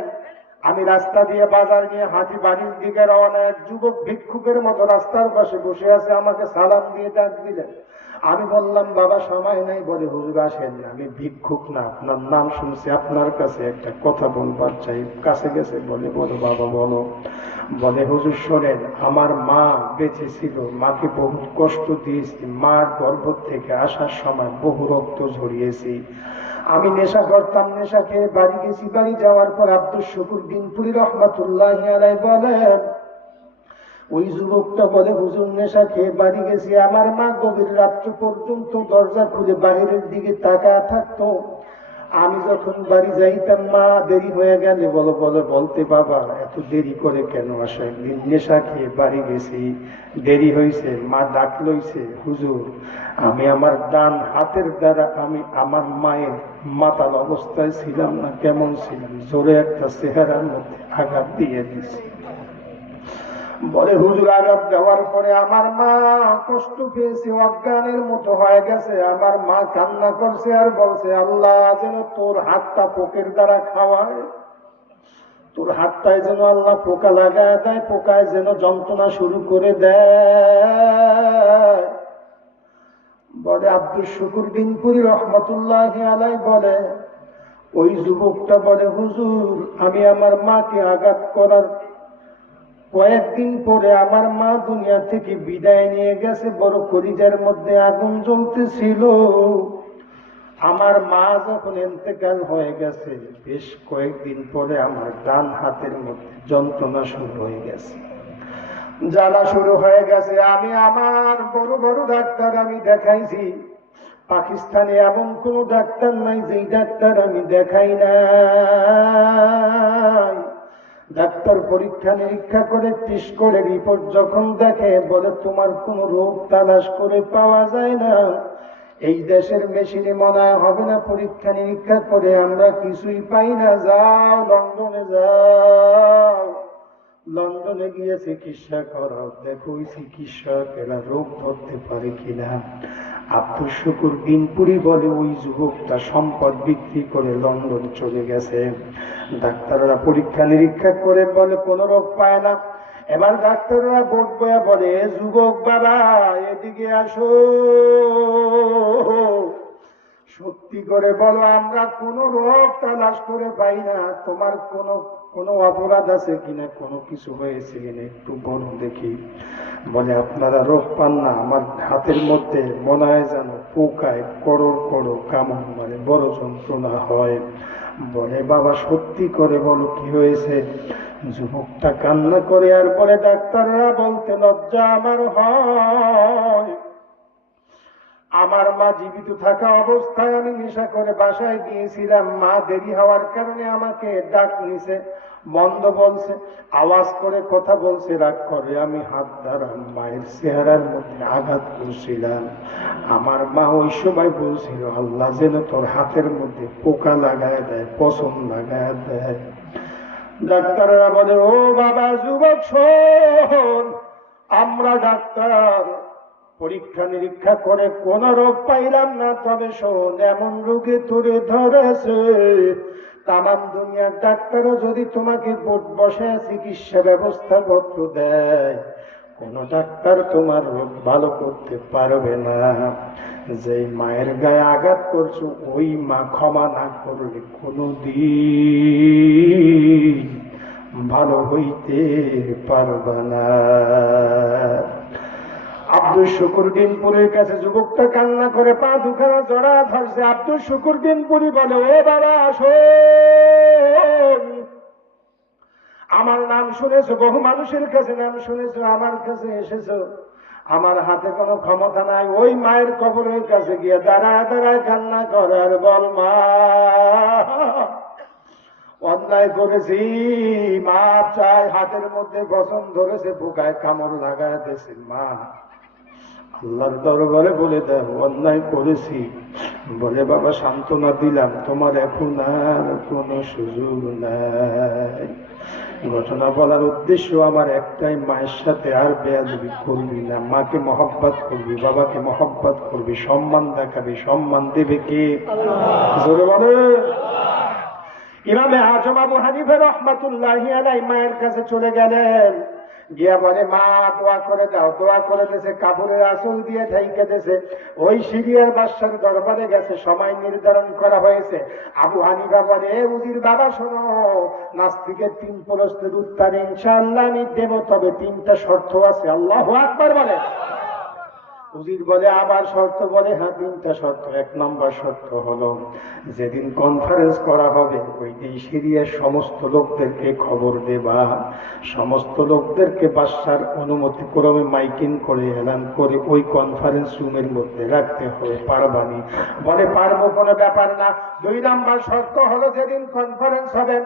আমি রাস্তা দিয়ে বাজার নিয়ে হাঁটি, বাড়ির দিকে রওনা। এক যুবক ভিক্ষুকের মতো রাস্তার পাশে বসে আছে, আমাকে সালাম দিয়ে ডাক দিলেন। আমি বললাম, বাবা সময় নাই। বলে, হুজুর আসেন, আমি ভিক্ষুক না, আপনার নাম শুনছি, আপনার কাছে একটা কথা বলবার চাই। কাছে গেছে, বলে বলো বাবা বলো। বলে, হুজুর শোনেন, আমার মা বেঁচে ছিল, মাকে বহুত কষ্ট দিয়েছি, মার গর্ভ থেকে আসার সময় বহু রক্ত ঝরিয়েছি, আমি নেশা করতাম, নেশা খেয়ে বাড়ি গেছি। বাড়ি যাওয়ার পর আব্দুল শুকুর দিনপুরি রহমাতুল্লাহি আলাইহি বলেন, ওই যুবকটা বলে, হুজুর নেশা খেয়ে বাড়ি গেছি, আমার মা গভীর রাত্র পর্যন্ত দরজা খুলে বাহিরের দিকে তাকায় থাকতো, আমি যখন বাড়ি যাইতাম, মা দেরি হয়ে গেলে বলো বলো বলতে, বাবা এত দেরি করে কেন আসো? একদিন নেশা খেয়ে বাড়ি গেছি, দেরি হয়েছে, মা ডাক লইছে, হুজুর আমি আমার ডান হাতের দ্বারা আমি আমার মায়ের মাতাল অবস্থায় ছিলাম না, কেমন ছিলাম, জোরে একটা চেহারার মধ্যে আঘাত দিয়ে দিছি। বলে হুজুর আঘাত দেওয়ার পরে আমার মা কষ্ট পেয়েছে, অজ্ঞানের মতো হয়ে গেছে। আমার মা কান্না করছে আর বলছে, আল্লাহ যেন তোর হাতটা পোকের দ্বারা খাওয়ায়, তোর হাতটায় যেন আল্লাহ পোকা লাগায় দেয়, পোকায় যেন যন্ত্রণা শুরু করে দেয়। বলে আব্দুল শুকুর বিনপুরি রহমতুল্লাহ আলাই বলে, ওই যুবকটা বলে, হুজুর আমি আমার মাকে আঘাত করার কয়েকদিন পরে আমার মা দুনিয়া থেকে বিদায় নিয়ে গেছে, বড় কলিজার মধ্যে আগুন জ্বলতেছিল। আমার মা যখন ইন্তেকাল হয়ে গেছে, বেশ কয়েকদিন পরে আমার ডান হাতের মধ্যে যন্ত্রণা শুরু হয়ে গেছে, জ্বালা শুরু হয়ে গেছে। আমি আমার বড় বড় ডাক্তার আমি দেখাইছি, পাকিস্তানে এমন কোন ডাক্তার নাই যেই ডাক্তার আমি দেখাই নাই। ডাক্তার পরীক্ষা নিরীক্ষা করে টেস্ট করে রিপোর্ট যখন দেখে, বলে তোমার কোন রোগ তালাশ করে পাওয়া যায় না, এই দেশের মেশিনে মনে হবে না, পরীক্ষা নিরীক্ষা করে আমরা কিছুই পাই না, যাও লন্ডনে যাও, লন্ডনে গিয়ে চিকিৎসা করাও, দেখো ওই চিকিৎসকেরা রোগ ধরতে পারে কিনা। আব্দুল শুকুর বিনপুরি বলে, ওই যুবকটা সম্পদ বিক্রি করে লন্ডন চলে গেছে। ডাক্তাররা পরীক্ষা নিরীক্ষা করে বলে কোন রোগ পায় না। এবার ডাক্তাররা বোর্ড বয়া বলে, যুবক বাবা এদিকে আসো, সত্যি করে বলো আমরা কোন রোগ তালাশ করে পাই না, তোমার কোনো অপরাধ আছে কিনা, কোনো কিছু হয়েছে কিনা একটু বলো দেখি। বলে আপনারা রোগ পান না, আমার হাতের মধ্যে মনে হয় যেন পোকায় করড় করড় কামড় মারে, বড় যন্ত্রণা হয়। বলে বাবা সত্যি করে বলো কি হয়েছে? যুবকটা কান্না করে আর বলে, ডাক্তাররা বলতে লজ্জা আমার হয়, আমার মা জীবিত থাকা অবস্থায় আমি নেশা করে বাসায় গিয়েছিলাম, মা দেরি হওয়ার কারণে আমাকে ডাক নিছে, বন্ধ বলছে, আওয়াজ করে কথা বলছে, রাগ করে আমি হাত দ্বারা মায়ের চেহারার মধ্যে আঘাত করছিলাম। আমার মা ওই সময় বলছিল, আল্লাহ যেন তোর হাতের মধ্যে পোকা লাগায় দেয়, পছন্দ লাগায় দেয়। ডাক্তাররা বলে, ও বাবা যুবক শোন, আমরা ডাক্তার পরীক্ষা নিরীক্ষা করে কোন রোগ পাইলাম না, তবে শোন এমন রোগে তোরে ধরেছে, তামাম দুনিয়ার ডাক্তারও যদি তোমাকে বোর্ড বসে চিকিৎসা ব্যবস্থা পত্র দেয়, কোন ডাক্তার তোমার রোগ ভালো করতে পারবে না। যে মায়ের গায়ে আঘাত করছো, ওই মা ক্ষমা না করলে কোনদিন ভালো হইতে পারবে না। আব্দুল শুকুর বিনপুরির কাছে যুবকটা কান্না করে পা দুখানা জড়া ধরছে। আব্দুল শুকুর বিনপুরি বলে, ও বাবা শোন, আমার নাম শুনেছো, বহু মানুষের কাছে নাম শুনেছো, আমার কাছে এসেছো, আমার হাতে কোনো ক্ষমতা নাই। ওই মায়ের কবরের কাছে গিয়ে দাঁড়ায় দাঁড়ায় কান্না করে আর বল, মা অন্যায় করেছি, মাপ চাই, হাতের মধ্যে বসন ধরেছে, পোকায় কামড় লাগায় দিয়েছে, মা আল্লাহর দরবারে বলে দেয় অন্যায় করেছি। বলে বাবা সান্ত্বনা দিলাম, তোমার এখন আর কোনো সুযোগ নাই। ঘটনা বলার উদ্দেশ্য আমার একটাই, মায়ের সাথে আর বেয়াদবি করবি না, মাকে মহব্বত করবি, বাবাকে মহব্বত করবি, সম্মান দেখাবি। সম্মান দেবে কে? জোরে বলে। ইমামে আজম আবু হানিফা রাহমাতুল্লাহি আলাইহি মায়ের কাছে চলে গেলেন, গিয়া বলে, মা দোয়া করে দাও। দোয়া করে দিয়েছে, কাপড়ের আঁচল দিয়ে ঢাইকে দিয়েছে। ওই সিরিয়ার বাদশার দরবারে গেছে, সময় নির্ধারণ করা হয়েছে। আবু হানিফা বলে, উজির বাবা শোনো, নাস্তিকের 3 প্রশ্নের উত্তর ইনশাআল্লাহ আমি দেব, তবে 3টা শর্ত আছে। আল্লাহু আকবার বলে। উজির বলে আবার শর্ত, বলে হ্যাঁ 3টা শর্ত। 1 নম্বর শর্ত হলো যেদিন কনফারেন্স করা হবে ওই দিন সিরিয়ার সমস্ত লোকদেরকে খবর দেবা, সমস্ত লোকদেরকে বাদশার অনুমতি ক্রমে মাইকিং করে এলান করে ওই কনফারেন্স রুমের মধ্যে রাখতে হবে। পারবানি? বলে পারবো, কোনো ব্যাপার না। 2 নম্বর শর্ত হলো যেদিন কনফারেন্স হবে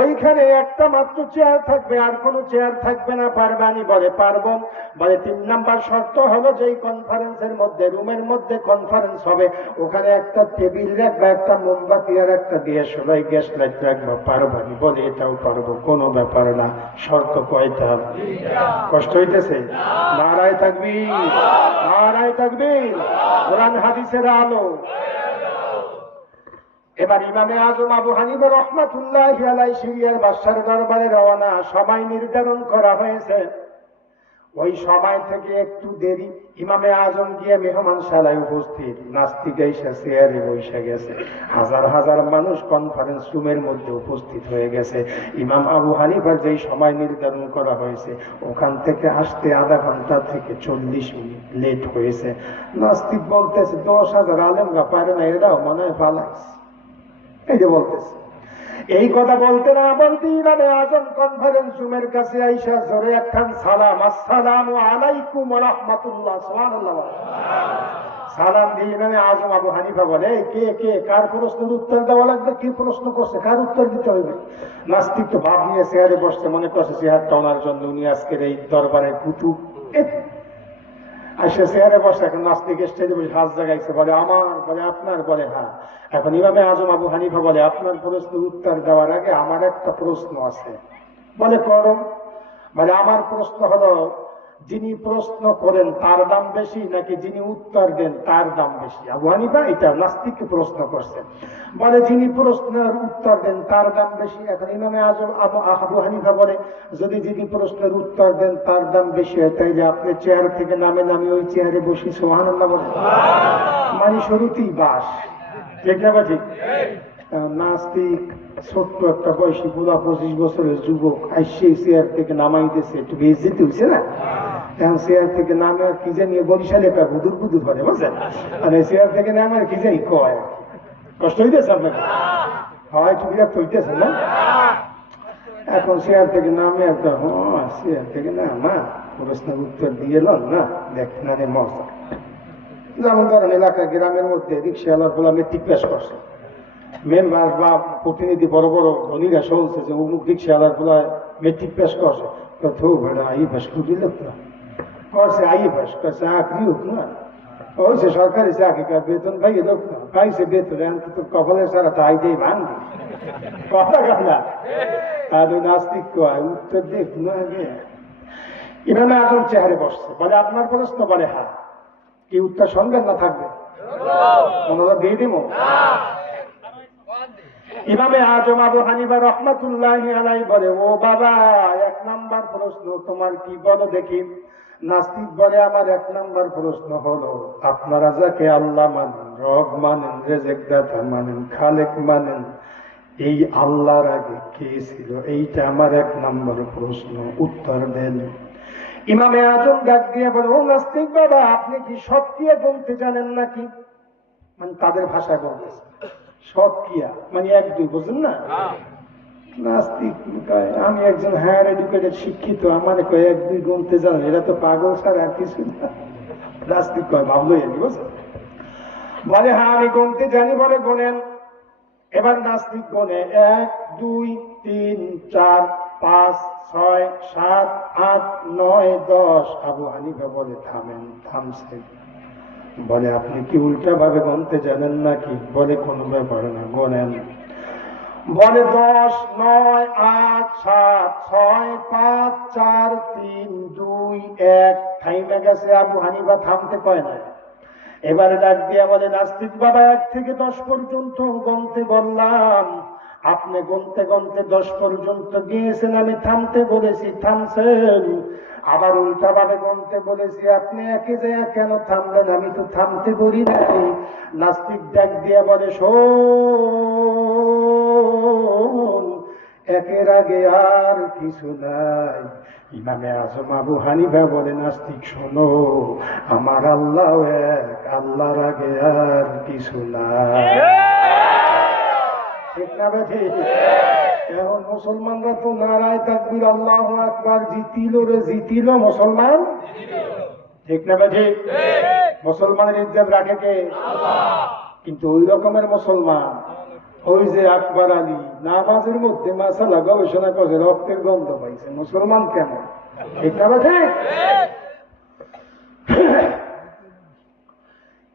ওইখানে একটা মাত্র চেয়ার থাকবে, আর কোনো চেয়ার থাকবে না। পারবানি? বলে পারবো। বলে 3 নম্বর শর্ত হলো যেই কনফারেন্সের মধ্যে রুমের মধ্যে কনফারেন্স হবে ওখানে একটা টেবিল রাখবা, একটা মোমবাতি আর একটা দিয়ে সবাই গ্যাস লাইট রাখবা। পারবানি? বলে এটাও পারবো, কোনো ব্যাপার না। শর্ত কয়টা? কষ্ট হইতেছে? নারায়ে তাকবীর, নারায়ে তাকবীর, কোরআন হাদিসের আলো। এবার ইমামে আজম আবু হানিফা রাহমাতুল্লাহি আলাইহি সিরিয়ার বাদশার দরবারে রওনা। সময় নির্ধারণ করা হয়েছে। ওই সময় থেকে একটু দেরি, ইমামে আজম গিয়ে মেহমানশালায় উপস্থিত। নাস্তিক এসে চেয়ারে বসে গেছে। হাজার হাজার মানুষ কনফারেন্স রুমের মধ্যে উপস্থিত হয়ে গেছে। ইমাম আবু হানিফার যেই সময় নির্ধারণ করা হয়েছে ওখান থেকে আসতে আধা ঘন্টা থেকে 40 মিনিট লেট হয়েছে। নাস্তিক বলতেছে 10,000 আলেমরা পারে না, এরাও মনে হয় পালাইছে। এই যে বলতেছে, এই কথা বলতে না বলতে ইমামে আজম কনফারেন্স রুমের কাছে আইসা জোরে একখান সালাম, আসসালামু আলাইকুম ওয়া রাহমাতুল্লাহ, সুবহানাল্লাহ সালাম দিয়ে ইমামে আজম আবু হানিফা বলে কে কে কার প্রশ্নের উত্তর দেওয়া লাগবে, কি প্রশ্ন করছে, কার উত্তর দিতে হবে। নাস্তিক তো ভাব নিয়ে চেয়ারে বসছে, মনে করছে চেয়ারটা ওনার জন্য, উনি আজকের এই দরবারের কুতুব। আসে চেয়ারে বসে, এখন নাস্তিক স্টেজে বসে হাত জাগাইছে, বলে আমার, বলে আপনার, বলে হ্যাঁ। এখন ইমামে আজম আবু হানিফা বলে আপনার প্রশ্নের উত্তর দেওয়ার আগে আমার একটা প্রশ্ন আছে। বলে করো। বলে আমার প্রশ্ন হলো যিনি প্রশ্ন করেন তার দাম বেশি নাকি যিনি উত্তর দেন তার দাম বেশি? আবু হানিফা এটা নাস্তিককে প্রশ্ন করছে। বলে যিনি প্রশ্নের উত্তর দেন তার দাম বেশি। এখন ইমামে আজম আবু হানিফা বলে যদি যিনি প্রশ্নের উত্তর দেন তার দাম বেশি হয় তাইলে আপনি চেয়ার থেকে নামেন, আমি ওই চেয়ারে বসি। সুবহানাল্লাহ বলে। মানে শুরুতেই বাস, ঠিক না? ঠিক। নাস্তিক ছোট্ট একটা বয়সী পুরা 25 বছরের যুবক আসছে চেয়ার থেকে নামাইতেছে, একটু বেইজ্জতি হয়েছে না? এখন চেয়ার থেকে নামে আর কি জানি বরিশালে বুদুর বুদুর করে, বুঝলেন? আর চেয়ার থেকে নামে আর কি জানি কয়। কষ্ট হইতেছে আপনাকে? হয় একটু বিরক্ত হইতেছে না? এখন চেয়ার থেকে নামে একটা চেয়ার থেকে নামা প্রশ্নের উত্তর দিয়ে এলাম না, দেখতে না মজা। যেমন ধরেন এলাকা গ্রামের মধ্যে রিক্সাওয়ালার বলে মেট্রিক পাস করছে, মেম্বার বা প্রতিনিধি বড় বড় ধনীরা শুনছে যে অমুক রিক্সাওয়ালার বলে মেট্রিক পাস করছে। তো বেটা আই পাস করছিল তো করছে, আই পাস করছে, চাকরি হোক না, হয়েছে সরকারি চাকরি, বেতন পাইয়ে লোক না, পাইছে বেতন, তো কপালের সারা তাই দিয়ে ভাঙবে কথা কথা। আর ওই নাস্তিক কয় উত্তর দেখুন আগে। ইমামে আজম চেহারে বসছে, বলে আপনার প্রশ্ন? বলে হ্যাঁ। কি উত্তর শুনবেন না থাকবে? মনোযোগ দিয়ে দিব। ইমামে আজম আবু হানিফা রাহমাতুল্লাহি আলাইহি বলে ও বাবা 1 নাম্বার প্রশ্ন তোমার কি, বলো দেখি। নাস্তিক বলে আমার 1 নাম্বার প্রশ্ন হলো আপনারা যাকে আল্লাহ মানেন, রব মানেন, রেজেক দাতা মানেন, খালেক মানেন, এই আল্লাহর আগে কে ছিল? এইটা আমার 1 নাম্বার প্রশ্ন, উত্তর দেন। ইমামে আজম ডাক দিয়ে বলে ও নাস্তিক বাবা আপনি কি সৎকিয়া বলতে জানেন নাকি? মানে তাদের ভাষায় বলতেছে সৎকিয়া মানে 1 2, বুঝলেন না? নাস্তিক আমি একজন হায়ার এডুকেটেড শিক্ষিত, আমার কয় 1 2 গুনতে জানেন, এরা তো পাগল ছাড়া আর কিছু না। নাস্তিক কয় ভাবলো এটি, বুঝলেন? বলে হ্যাঁ আমি গুনতে জানি। বলে গোনেন। এবার নাস্তিক গোনে 1 2 3 4 5 6 7 8 9 10। আবু হানিফা বলে থামেন। থামছে। বলে আপনি কি উল্টা ভাবে গুনতে জানেন নাকি? বলে কোনো ব্যাপার না, গোনেন। বলে 10 9 8 7 6 5 4 3 2 1। থাইমে গেছে। আবু হানিফা থামতে কয় না। এবারে ডাক দিয়া বলে নাস্তিক বাবা 1 থেকে 10 পর্যন্ত গুনতে বললাম, আপনি গুনতে গুনতে 10 পর্যন্ত গিয়েছেন, আমি থামতে বলেছি থামছেন। আবার উল্টা ভাবে গুনতে বলেছি, আপনি একে জায়গায় কেন থামলেন? আমি তো থামতে বলি নাই। নাস্তিক ডাক দিয়া বলে শোন, একের আগে আর কিছু নাই। ইমামে আজম আবু হানিফা বলে, নাস্তিক শোনো, আমার আল্লাহ এক, আল্লাহর আগে আর কিছু নাই। ঠিক না বেঠি? এখন মুসলমানরা তো নারায় তাকবীর আল্লাহু আকবার, জিতিল রে জিতিল মুসলমান। ঠিক না বেঠি? মুসলমানের ইজ্জত রাখে কে? কিন্তু ওই রকমের মুসলমান, ওই যে আকবর আলী নামাজের মধ্যে মাসালা গবেষণা করে রক্তের গন্ধ পাইছে, মুসলমান কেমন? ঠিক না বেঠি?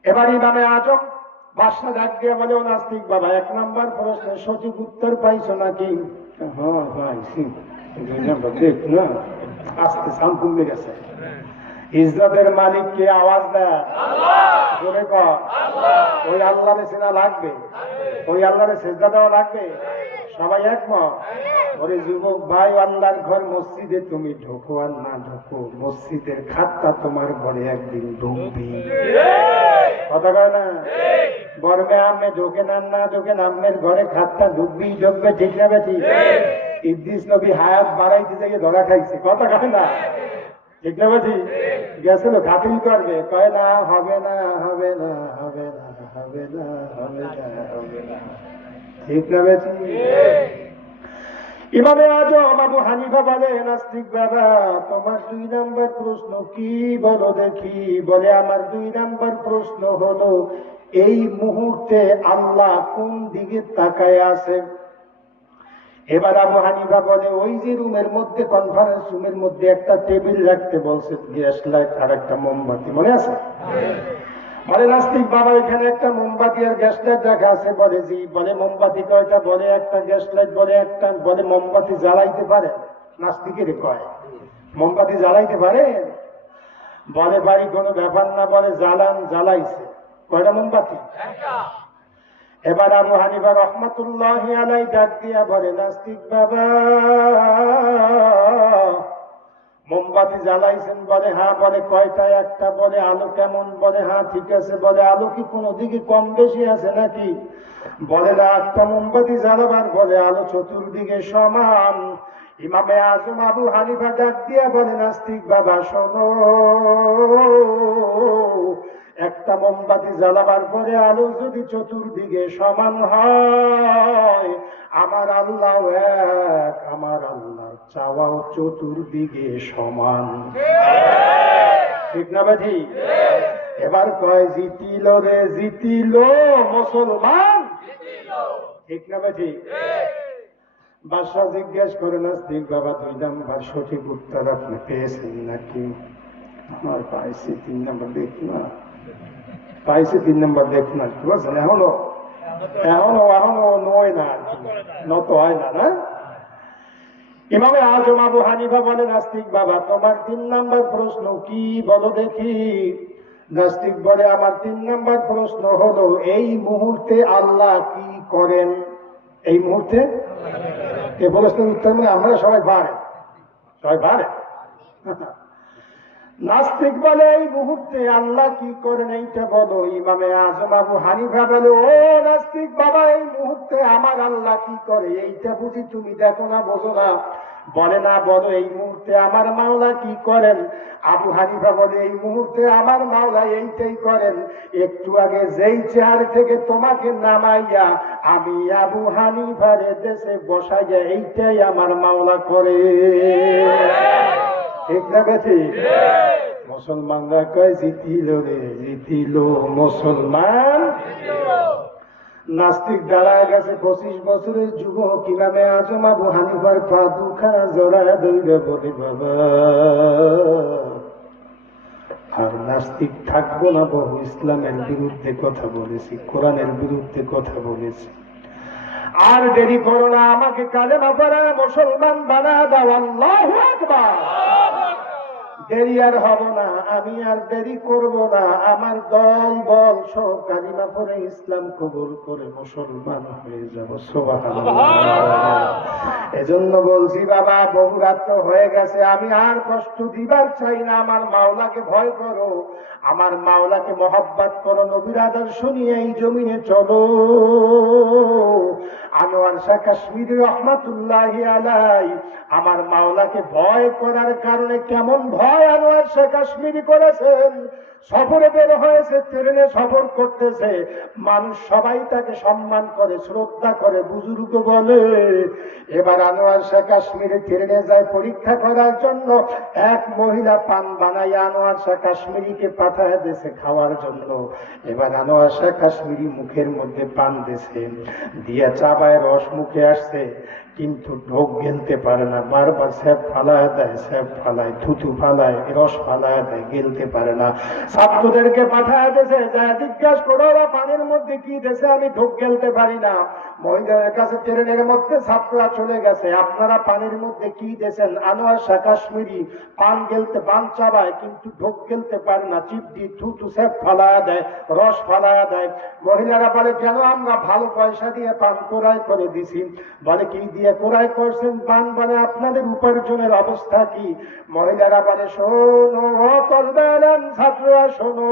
এবার ইমামে আজম বাদশা ডাক দিয়ে বলে, ও নাস্তিক বাবা, 1 নম্বর প্রশ্নের সঠিক উত্তর পাইছো নাকি? হ্যাঁ পাইছি। 2 নম্বর দেখ না, আস্তে সাম কমে গেছে। ইজ্জতের মালিক কে? আওয়াজ দেয় জোরে কর। ওই আল্লাহরে চেনা লাগবে, ওই আল্লাহরে সেজদা দেওয়া লাগবে। সবাই একমত? ওরে যুবক ভাই, আল্লাহর ঘর মসজিদে তুমি ঢোকো আর না ঢোকো, মসজিদের খাতটা তোমার ঘরে একদিন ঢুকবি। কথা কয় না? বর্মে আমে ঢোকেন আর না ঢোকেন, আমের ঘরে খাতটা ঢুকবি ঢুকবে। ঠিক না বেঠি? ইদ্রিস নবী হায়াত বাড়াইতে যাইয়ে ধরা খাইছে। কথা কয় না? ঠিক না বেঠি? গেছিল খাতিল করবে, কয় না হবে না হবে না হবে না হবে না হবে না হবে না। ঠিক না বেঠি? ইমামে আজম আবু হানিফা বলে, নাস্তিক বাবা, তোমার 2 নম্বর প্রশ্ন কি বলো দেখি? বলে, আমার 2 নম্বর প্রশ্ন হলো, এই মুহূর্তে আল্লাহ কোন দিকে তাকায় আছে? এবার আবু হানিফা বলে, ওই যে রুমের মধ্যে, কনফারেন্স রুমের মধ্যে একটা টেবিল রাখতে বলছে, গ্যাস লাইট আর একটা মোমবাতি, মনে আছে? বলে, নাস্তিক বাবা, এখানে একটা মোমবাতি আর গ্যাস লাইট রাখা আছে। বলে, জি। বলে, মোমবাতি কয়টা? বলে, একটা। Gas light? বলে, একটা। বলে, মোমবাতি জ্বালাইতে পারে? নাস্তিকের কয়, মোমবাতি জ্বালাইতে পারে? বলে, ভাই কোনো ব্যাপার না। বলে, জ্বালান। জ্বালাইছে। কয়টা মোমবাতি? এবার আবু হানিফা রহমাতুল্লাহি আলাইহি ডাক দিয়া বলে, নাস্তিক বাবা, মোমবাতি জ্বালাইছেন? বলে, হ্যাঁ। বলে, কয়টা? একটা। বলে, আলো কেমন? বলে, হ্যাঁ ঠিক আছে। বলে, আলো কি কোনো দিকে কম বেশি আছে নাকি? বলে, না, একটা মোমবাতি জ্বালাবার বলে আলো চতুর্দিকে সমান। ইমামে আজম আবু হানিফা ডাক দিয়া বলে, নাস্তিক বাবা শোনো, একটা মোমবাতি জ্বালাবার পরে আলো যদি চতুর্দিকে সমান হয়, আমার আল্লাহ এক, আমার আল্লাহর চাওয়াও চতুর্দিকে সমান। ঠিক না বেঠি? এবার কয়, জিতিল রে জিতিল মুসলমান। ঠিক না বেঠি? বাদশা জিজ্ঞেস করে, নাস্তিক বাবা, 2 নম্বর সঠিক উত্তর আপনি পেয়েছেন নাকি? আমার পাইছি 3 নম্বর, দেখ না পাইছি 3 নম্বর, দেখ না। বুঝলেন? এখনো এখনো এখনো নয় না, নত হয় না। না, ইমামে আজম আবু হানিফা বলে, নাস্তিক বাবা, তোমার 3 নম্বর প্রশ্ন কি বলো দেখি? নাস্তিক বলে, আমার 3 নম্বর প্রশ্ন হলো, এই মুহূর্তে আল্লাহ কি করেন? এই মুহূর্তে এ প্রশ্নের উত্তর মানে আমরা সবাই পারে, সবাই পারে। নাস্তিক বলে, এই মুহূর্তে আল্লাহ কি করেন এইটা বলো। ইমামে আজম আবু হানিফা বলে, ও নাস্তিক বাবা, এই মুহূর্তে আমার আল্লাহ কি করে এইটা বুঝি তুমি দেখো না, বোঝো না? বলে, না, বলো, এই মুহূর্তে আমার মাওলা কি করেন? আবু হানিফা বলে, এই মুহূর্তে আমার মাওলা এইটাই করেন, একটু আগে যেই চেয়ার থেকে তোমাকে নামাইয়া আমি আবু হানিফার দেশে বসাইয়া এইটাই আমার মাওলা করে। ঠিক না বেঠি? মুসলমানরা কয়, জিতিল রে জিতিল মুসলমান। নাস্তিক দাঁড়ায় গেছে 25 বছরের যুবক ইমামে আজম আবু হানিফার পা দুখানা জড়ায় ধরে বলে, বাবা, আর নাস্তিক থাকবো না, বহু ইসলামের বিরুদ্ধে কথা বলেছি, কোরআনের বিরুদ্ধে কথা বলেছি, আর দেরি করো না, আমাকে কালেমা পড়া মুসলমান বানা দাও। আল্লাহু আকবার। দেরি আর হব না, আমি আর দেরি করব না, আমার দল বল সব কালিমা পড়ে ইসলাম কবুল করে মুসলমান হয়ে যাব। সুবহানাল্লাহ। এজন্য বলছি বাবা, বহু রাত হয়ে গেছে, আমি আর কষ্ট দিবার চাই না। আমার মাওলাকে ভয় করো, আমার মাওলাকে মহব্বত করো, নবীর আদর্শ নিয়ে এই জমিনে চলো। আনোয়ার শাহ কাশ্মীরি রহমাতুল্লাহি আলাইহি আমার মাওলাকে ভয় করার কারণে কেমন ভয় আনোয়ার শাহ কাশ্মীরি করেছেন। সফরে বের হয়েছে, ট্রেনে সফর করতেছে, মানুষ সবাই তাকে সম্মান করে, শ্রদ্ধা করে, বুজুর্গ বলে। এবার আনোয়ার শাহ কাশ্মীরি ট্রেনে যায় পরীক্ষা করার জন্য। এক মহিলা পান বানাই আনোয়ার শাহ কাশ্মীরিকে পাঠায় দিয়েছে খাওয়ার জন্য। এবার আনোয়ার শাহ কাশ্মীরি মুখের মধ্যে পান দিয়েছে, দিয়া চাবায় রস মুখে আসছে, কিন্তু ঢোক গেলতে পারে না, বারবার স্যাপ ফালায় দেয়, স্যাপ ফালায়, থুতু ফালায়, রস ফালায় দেয়, গেলতে পারে না। ছাত্রদেরকে পাঠায় দিয়েছে, যা জিজ্ঞাসা করো ওরা পানির মধ্যে কি দিয়েছে, আমি ঢোক গেলতে পারি না। মহিলাদের কাছে ট্রেনের মধ্যে ছাত্ররা চলে গেছে, আপনারা পানির মধ্যে কি দিয়েছেন? আনোয়ার শাহ কাশ্মীরি পান গেলতে, পান চাবায় কিন্তু ঢোক গেলতে পারে না, চিপ দিয়ে থুতু স্যাপ ফালায় দেয়, রস ফালায় দেয়। মহিলারা বলে, কেন? আমরা ভালো পয়সা দিয়ে পান ক্রয় করে দিছি। বলে, কি দিয়ে ক্রয় করছেন পান? বলে, আপনাদের উপার্জনের অবস্থা কি? মহিলারা বলে, শোনো ছাত্ররা শোনো,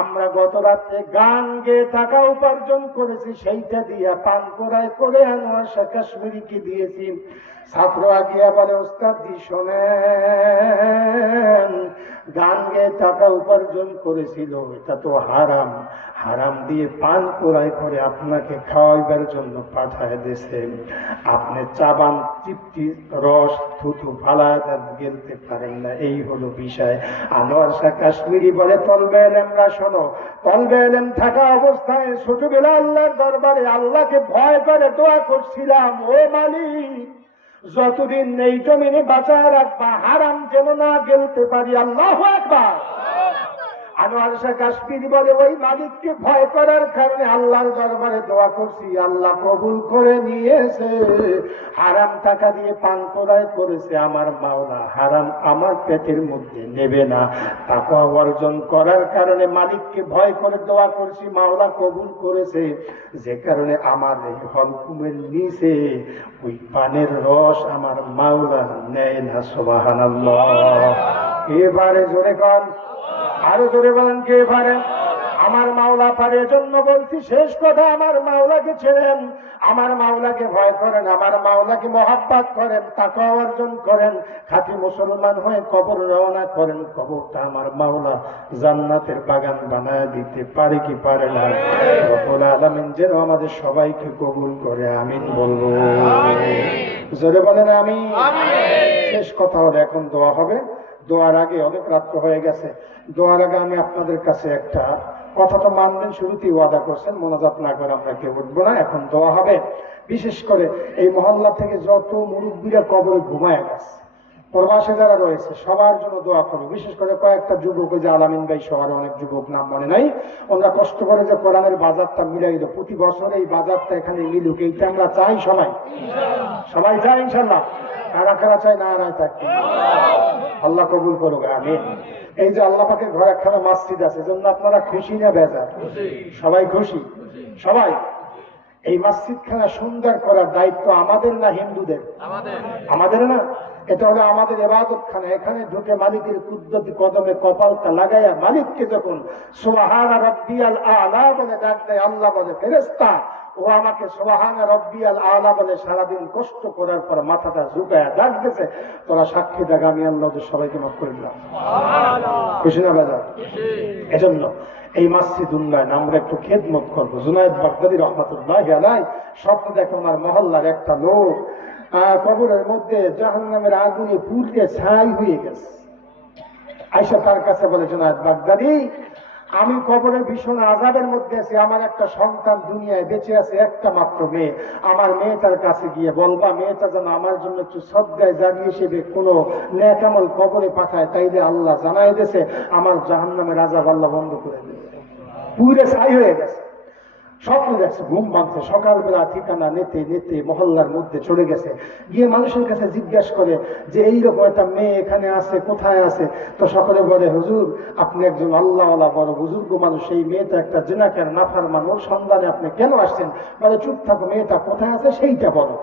আমরা গত রাত্রে গান গেয়ে টাকা উপার্জন করেছি, সেইটা দিয়ে পান ক্রয় করে আনোয়ার শাহ কাশ্মীরিকে দিয়েছি। ছাত্ররা গিয়া বলে, ওস্তাদ জি শোনেন, গান গেয়ে টাকা উপার্জন করেছিল, এটা তো হারাম, হারাম দিয়ে পান ক্রয় করে আপনাকে খাওয়াইবার জন্য পাঠায় দিয়েছে। আপনি চাবান চিপটি রস থুতু ফালায় গেলতে পারেন না, এই হলো বিষয়। আনোয়ার শাহ কাশ্মীরি বলে, তলবে এলেমরা শোনো, তলবে এলেম থাকা অবস্থায় ছোটবেলা আল্লাহর দরবারে আল্লাহকে ভয় করে দোয়া করছিলাম, ও মালিক যতদিন এই জমিনে বাঁচায় রাখবা, হারাম যেন না গেলতে পারি। আল্লাহু আকবার। আনোয়ার শাহ কাশ্মীরি বলে, ওই মালিককে ভয় করার কারণে আল্লাহর দরবারে দোয়া করছি, আল্লাহ কবুল করে নিয়েছে। হারাম টাকা দিয়ে পান ক্রয় করেছে আমার মাওলা, হারাম আমার পেটের মধ্যে নেবে না। তাকওয়া অর্জন করার কারণে মালিককে ভয় করে দোয়া করছি, মাওলা কবুল করেছে। যে কারণে আমার এই হলকুমের নিচে ওই পানের রস আমার মাওলা নেয় না। সুবহানাল্লাহ। এবারে জোরে কন, আরো জোরে বলেন, কে পারে? আমার মাওলা পারে। এজন্য বলছি শেষ কথা, আমার মাওলাকে ছেড়েন, আমার মাওলাকে ভয় করেন, আমার মাওলাকে মহব্বত করেন, তাকওয়া অর্জন করেন, খাঁটি মুসলমান হয়ে কবর রওনা করেন। কবরটা আমার মাওলা জান্নাতের বাগান বানায় দিতে পারে কি পারে না? রব্বুল আলামিন যেন আমাদের সবাইকে কবুল করে, আমিন বলবো। জোরে বলেন আমিন। শেষ কথা হলো, এখন দোয়া হবে। দোয়ার আগে, অনেক রাত্র হয়ে গেছে, দোয়ার আগে আমি আপনাদের কাছে একটা কথা তো মানবেন, শুরুতেই ওয়াদা করছেন, মোনাজাত না করে আমরা কেউ উঠবো না। এখন দোয়া হবে। বিশেষ করে এই মহল্লা থেকে যত মুরব্বীরা কবরে ঘুমায় গেছে, প্রবাসে যারা রয়েছে, সবার জন্য দোয়া করবো। বিশেষ করে কয়েকটা যুবক, যে আলামিন ভাই শহরে অনেক যুবক, নাম মনে নাই, ওনারা কষ্ট করে যে কোরআনের বাজারটা মিলাই দিল, প্রতি বছর এই বাজারটা এখানে মিলুক, এইটা আমরা চাই। সবাই সবাই চাই ইনশাল্লাহ। কারা কারা চাই? না রায় থাকবে। আল্লাহ কবুল করুক, আমিন। এই যে আল্লাহ পাকের ঘর একখানা মসজিদ আছে, এজন্য আপনারা খুশি না বেজার? সবাই খুশি, সবাই। এই মসজিদ খানা সুন্দর করার দায়িত্ব আমাদের না হিন্দুদের? আমাদের না? এটা হলো আমাদের ইবাদত খানা। এখানে ঢুকে মালিকের কুদরতি কদমে কপালটা লাগাইয়া মালিককে যখন সুবহানা রাব্বিয়াল আলা বলে ডাক দেয়, আল্লাহ বলে, ফেরেশতা ও আমাকে সুবহানা রাব্বিয়াল আলা বলে সারাদিন কষ্ট করার পর মাথাটা ঝুঁকায়া ডাক দিয়েছে, তোরা সাক্ষী দেখ, আমি আল্লাহ সবাইকে মাফ করে দিলাম। খুশি না বেজার? এজন্য এই মসজিদ উন্নয়ন আমরা একটু খেদমত করবো। জুনায়েদ বাগদাদী রহমাতুল্লাহি আলাইহি স্বপ্ন দেখে ওনার মহল্লার একটা লোক কবরের মধ্যে জাহান্নামের আগুনে পুড়ে ছাই হয়ে গেছে। আয়েশা তার কাছে বলে, জুনায়েদ বাগদাদী, আমি কবরে ভীষণ আযাবের মধ্যে আছি, আমার একটা সন্তান দুনিয়ায় বেঁচে আছে, একটা মাত্র মেয়ে। আমার মেয়েটার কাছে গিয়ে বলবা, মেয়েটা যেন আমার জন্য একটু সদগায় জারি হিসেবে কোনো নেক আমল কবরে পাঠায়, তাইলে আল্লাহ জানাই দিয়েছে আমার জাহান্নামের আযাব আল্লাহ বন্ধ করে দেবে। পুরে ছাই হয়ে গেছে। স্বপ্ন দেখছে, ঘুম ভাঙছে, সকালবেলা ঠিকানা নিতে নিতে মহল্লার মধ্যে চলে গেছে, গিয়ে মানুষের কাছে জিজ্ঞাসা করে যে এইরকম একটা মেয়ে এখানে আছে, কোথায় আছে? তো সকলে বলে, হুজুর আপনি একজন আল্লাহওয়ালা বড় বুজুর্গ মানুষ, এই মেয়েটা একটা জিনাকার নাফরমান, ওর সন্ধানে আপনি কেন আসছেন? বলে, চুপ থাকো, মেয়েটা কোথায় আছে সেইটা বলো।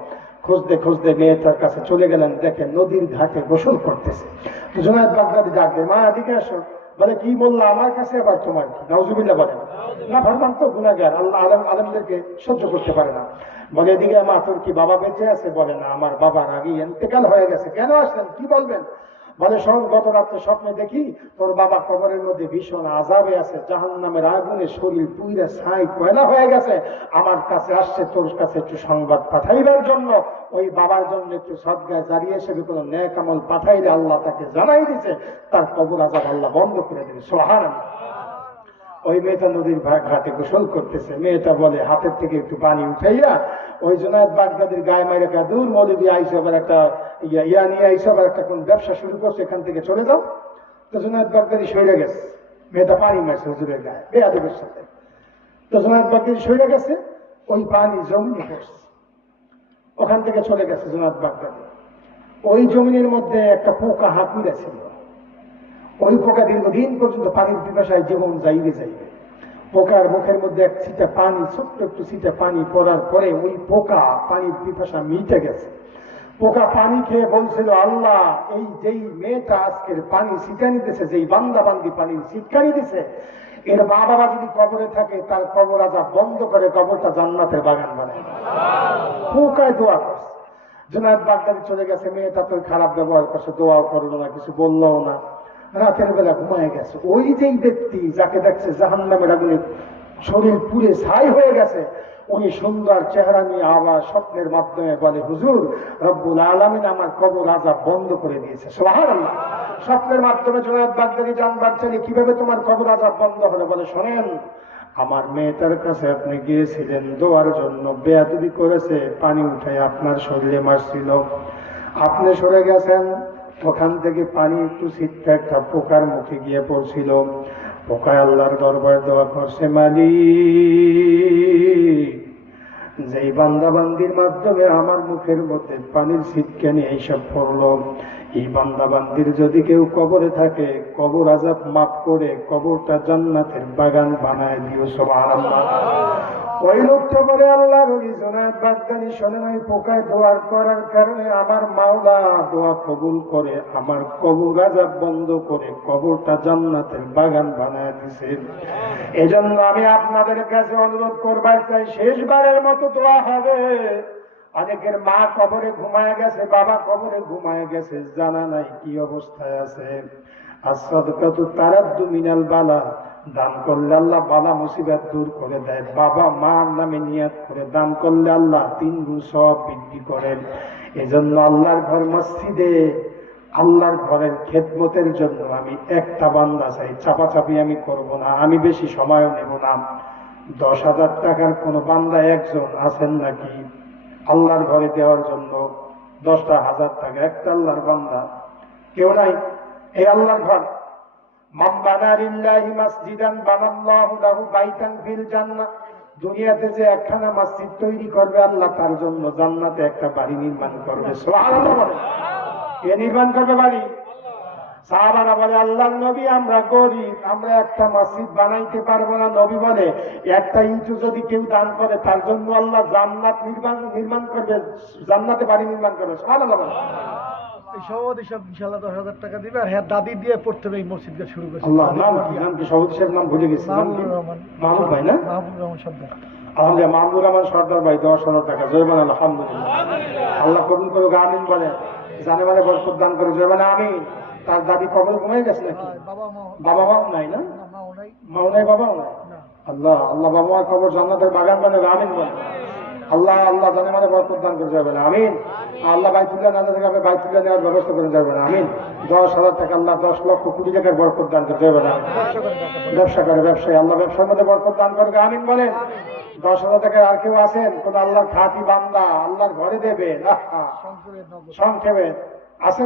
খুঁজতে খুঁজতে মেয়েটার কাছে চলে গেলেন, দেখেন নদীর ঘাটে গোসল করতেছে। তো জুনায়েদ বাগদাদি ডাক দেয়, মা এদিকে আসো। বলে, কি বললা আমার কাছে, আবার তোমার কি? নাউজুবিল্লাহ বলেন। না ফরমান তো গুনাহগার, আল্লাহ আলেমদেরকে সহ্য করতে পারে না। বলে, এদিকে মা, তোর কি বাবা বেঁচে আছে? বলে, না, আমার বাবার আগেই ইন্তেকাল হয়ে গেছে। কেন আসলেন, কি বলবেন? বলে, শোন, গত রাত্রে স্বপ্নে দেখি তোর বাবা কবরের মধ্যে ভীষণ আযাবে আছে, জাহান্নামের আগুনে শরীর পুইরা ছাই কয়লা হয়ে গেছে। আমার কাছে আসছে তোর কাছে একটু সংবাদ পাঠাইবার জন্য। ওই বাবার জন্য একটু সদগায় জারিয়া হিসেবে কোনো নেক আমল পাঠাইলে আল্লাহ তাকে জানাই দিছে তার কবর আযাব আল্লাহ বন্ধ করে দেবে। সুবহানাল্লাহ। ওই মেয়েটা নদীর ঘাটে গোসল করতেছে। মেয়েটা বলে, হাতের থেকে একটু পানি উঠাইয়া ওই জুনায়েদ বাগদাদির গায়ে মাইরা কা, দূর মৌলবী আইসো, আবার একটা ইয়া নিয়ে আইসো, আবার একটা কোন ব্যবসা শুরু করছে, এখান থেকে চলে যাও। তো জুনায়েদ বাগদাদি সইরে গেছে। মেয়েটা পানি মারছে হুজুরের গায়ে বেয়াদবের সাথে। তো জুনায়েদ বাগদাদি সইরে গেছে, ওই পানি জমিনে পড়ছে, ওখান থেকে চলে গেছে জুনায়েদ বাগদাদি। ওই জমিনের মধ্যে একটা পোকা হাঁকুড়া ছিল। ওই পোকা দীর্ঘদিন পর্যন্ত পানির পিপাসায় জীবন যাইবে যাইবে। পোকার মুখের মধ্যে এক ছিটা পানি, ছোট্ট একটু ছিটা পানি পড়ার পরে ওই পোকা পানির পিপাসা মিটে গেছে। পোকা পানি খেয়ে বলছিল, আল্লাহ, এই যেই মেয়েটা আজকের পানি ছিটানি দিছে, যেই বান্দা বান্দি পানির ছিটকানি দিছে, এর মা বাবা যদি কবরে থাকে তার কবর আযাব বন্ধ করে কবরটা জান্নাতের বাগান বানায়। পোকায় দোয়া করছে। জুনায়েদ বাগদাদি চলে গেছে, মেয়েটা তো খারাপ ব্যবহার করছে, দোয়াও করলো না, কিছু বললো না। রাতের বেলা ঘুমায় গেছে। ওই যেই ব্যক্তি যাকে দেখছে জাহান্নামের আগুনে শরীর পুড়ে ছাই হয়ে গেছে, উনি সুন্দর চেহারা নিয়ে আবার স্বপ্নের মাধ্যমে বলে, হুজুর, রব্বুল আলামিন আমার কবর আযাব বন্ধ করে দিয়েছে। সুবহানাল্লাহ। স্বপ্নের মাধ্যমে জুনায়েদ বাগদাদি জানবার চাইলে, কিভাবে তোমার কবর আযাব বন্ধ হলো? বলে, শোনেন, আমার মেয়েটার কাছে আপনি গিয়েছিলেন দোয়ার জন্য, বেয়াদবি করেছে, পানি উঠে আপনার শরীরে মারছিল, আপনি সরে গেছেন, ওখান থেকে পানি একটু ছিটকে একটা পোকার মুখে গিয়ে পড়ছিল। পোকায় আল্লাহর দরবারে দোয়া করছে, মালিক, যেই বান্দা বান্দির মাধ্যমে আমার মুখের মধ্যে পানির ছিটকানি এইসব পড়লো, এই বান্দা বান্দির যদি কেউ কবরে থাকে, কবর আযাব মাফ করে কবরটা জান্নাতের বাগান বানায় দিও। সুবহানাল্লাহ। ওই লোকটা বলে, আল্লাহর ওলি জুনায়েদ বাগদাদি শোনেন, ওই পোকায় দোয়া করার কারণে আমার মাওলা দোয়া কবুল করে আমার কবর আযাব বন্ধ করে কবরটা জান্নাতের বাগান বানায় দিছে। এজন্য আমি আপনাদের কাছে অনুরোধ করবার চাই, শেষবারের মতো দোয়া হবে। অনেকের মা কবরে ঘুমায় গেছে, বাবা কবরে ঘুমায় গেছে, জানা নাই কি অবস্থায় আছে। as-সাদকাতু তারাদ্দু মিনাল বালা, দান করলে আল্লাহ বালা মুসিবত দূর করে দেয়। বাবা মার নামে নিয়ত করে দান করলে আল্লাহ 3 গুণ সওয়াব বৃদ্ধি করেন। এজন্য আল্লাহর ঘর মসজিদে, আল্লাহর ঘরের খেদমতের জন্য আমি একটা বান্দা চাই, চাপাচাপি আমি করব না, আমি বেশি সময়ও নেব না। 10,000 টাকার কোন বান্দা একজন আছেন নাকি আল্লাহর ঘরে দেওয়ার জন্য? 10,000 টাকা একটা আল্লাহর বান্দা কেউ নাই? এই আল্লাহর ঘর, মান বানা লিল্লাহি মাসজিদান বানাল্লাহু লাহু বাইতান ফিল জান্নাহ, দুনিয়াতে যে একখানা মসজিদ তৈরি করবে আল্লাহ তার জন্য জান্নাতে একটা বাড়ি নির্মাণ করবে। সুবহানাল্লাহ। কে নির্মাণ করবে বাড়ি? সাহাবারা বলে, আল্লাহর নবী, আমরা গরিব, আমরা একটা মসজিদ বানাইতে পারবো না। নবী বলে, একটা ইঁটু যদি কেউ দান করে তার জন্য আল্লাহ জান্নাত নির্মাণ করবে, জান্নাতে বাড়ি নির্মাণ করবে। সুবহানাল্লাহ। এই সভাপতি সাহেব ইনশাআল্লাহ 10,000 টাকা দিবে, আর হ্যাঁ দাদি দিয়ে পড়তে হবে এই মসজিদটা শুরু করেছে। আল্লাহ, নাম কি? নাম কি? সভাপতি সাহেব নাম ভুলে গেছি। মাহমুদুর রহমান। মাহমুদ ভাই না? মাহমুদুর রহমান সর্দার। আলহামদুলিল্লাহ, মাহমুদুর রহমান সর্দার ভাই 10,000 টাকা। জয়বান আলহামদুলিল্লাহ। আল্লাহ কবুল করুক, আমিন বলে। জানে মানে বরকত দান করে, জয়বান আমিন। তার দাদি কবর ঘুমাই গেছে নাকি? বাবা মাও নাই না? মাও নাই, বাবাও নাই? আল্লাহ, আল্লাহ বাবা মার কবর জান্নাতের বাগান বানাবে, আমিন বলে। আল্লাহ, আল্লাহ জানে মানে বরকত দান করে, যাবে না আমিন। আল্লাহ বাইতুল্লাহ না থেকে আপনি বাইতুল্লাহ নেওয়ার ব্যবস্থা করে, যাবে না আমিন। 10,000 টাকা আল্লাহ 10 লক্ষ কোটি টাকার বরকত দান করে, যাবে না। ব্যবসা করে, ব্যবসায়ী, আল্লাহ ব্যবসার মধ্যে বরকত দান করবে, আমিন বলেন। 10,000 টাকায় আর কেউ আছেন কোন আল্লাহর খাঁটি বান্দা আল্লাহর ঘরে দেবে? সংক্ষেপে আছেন?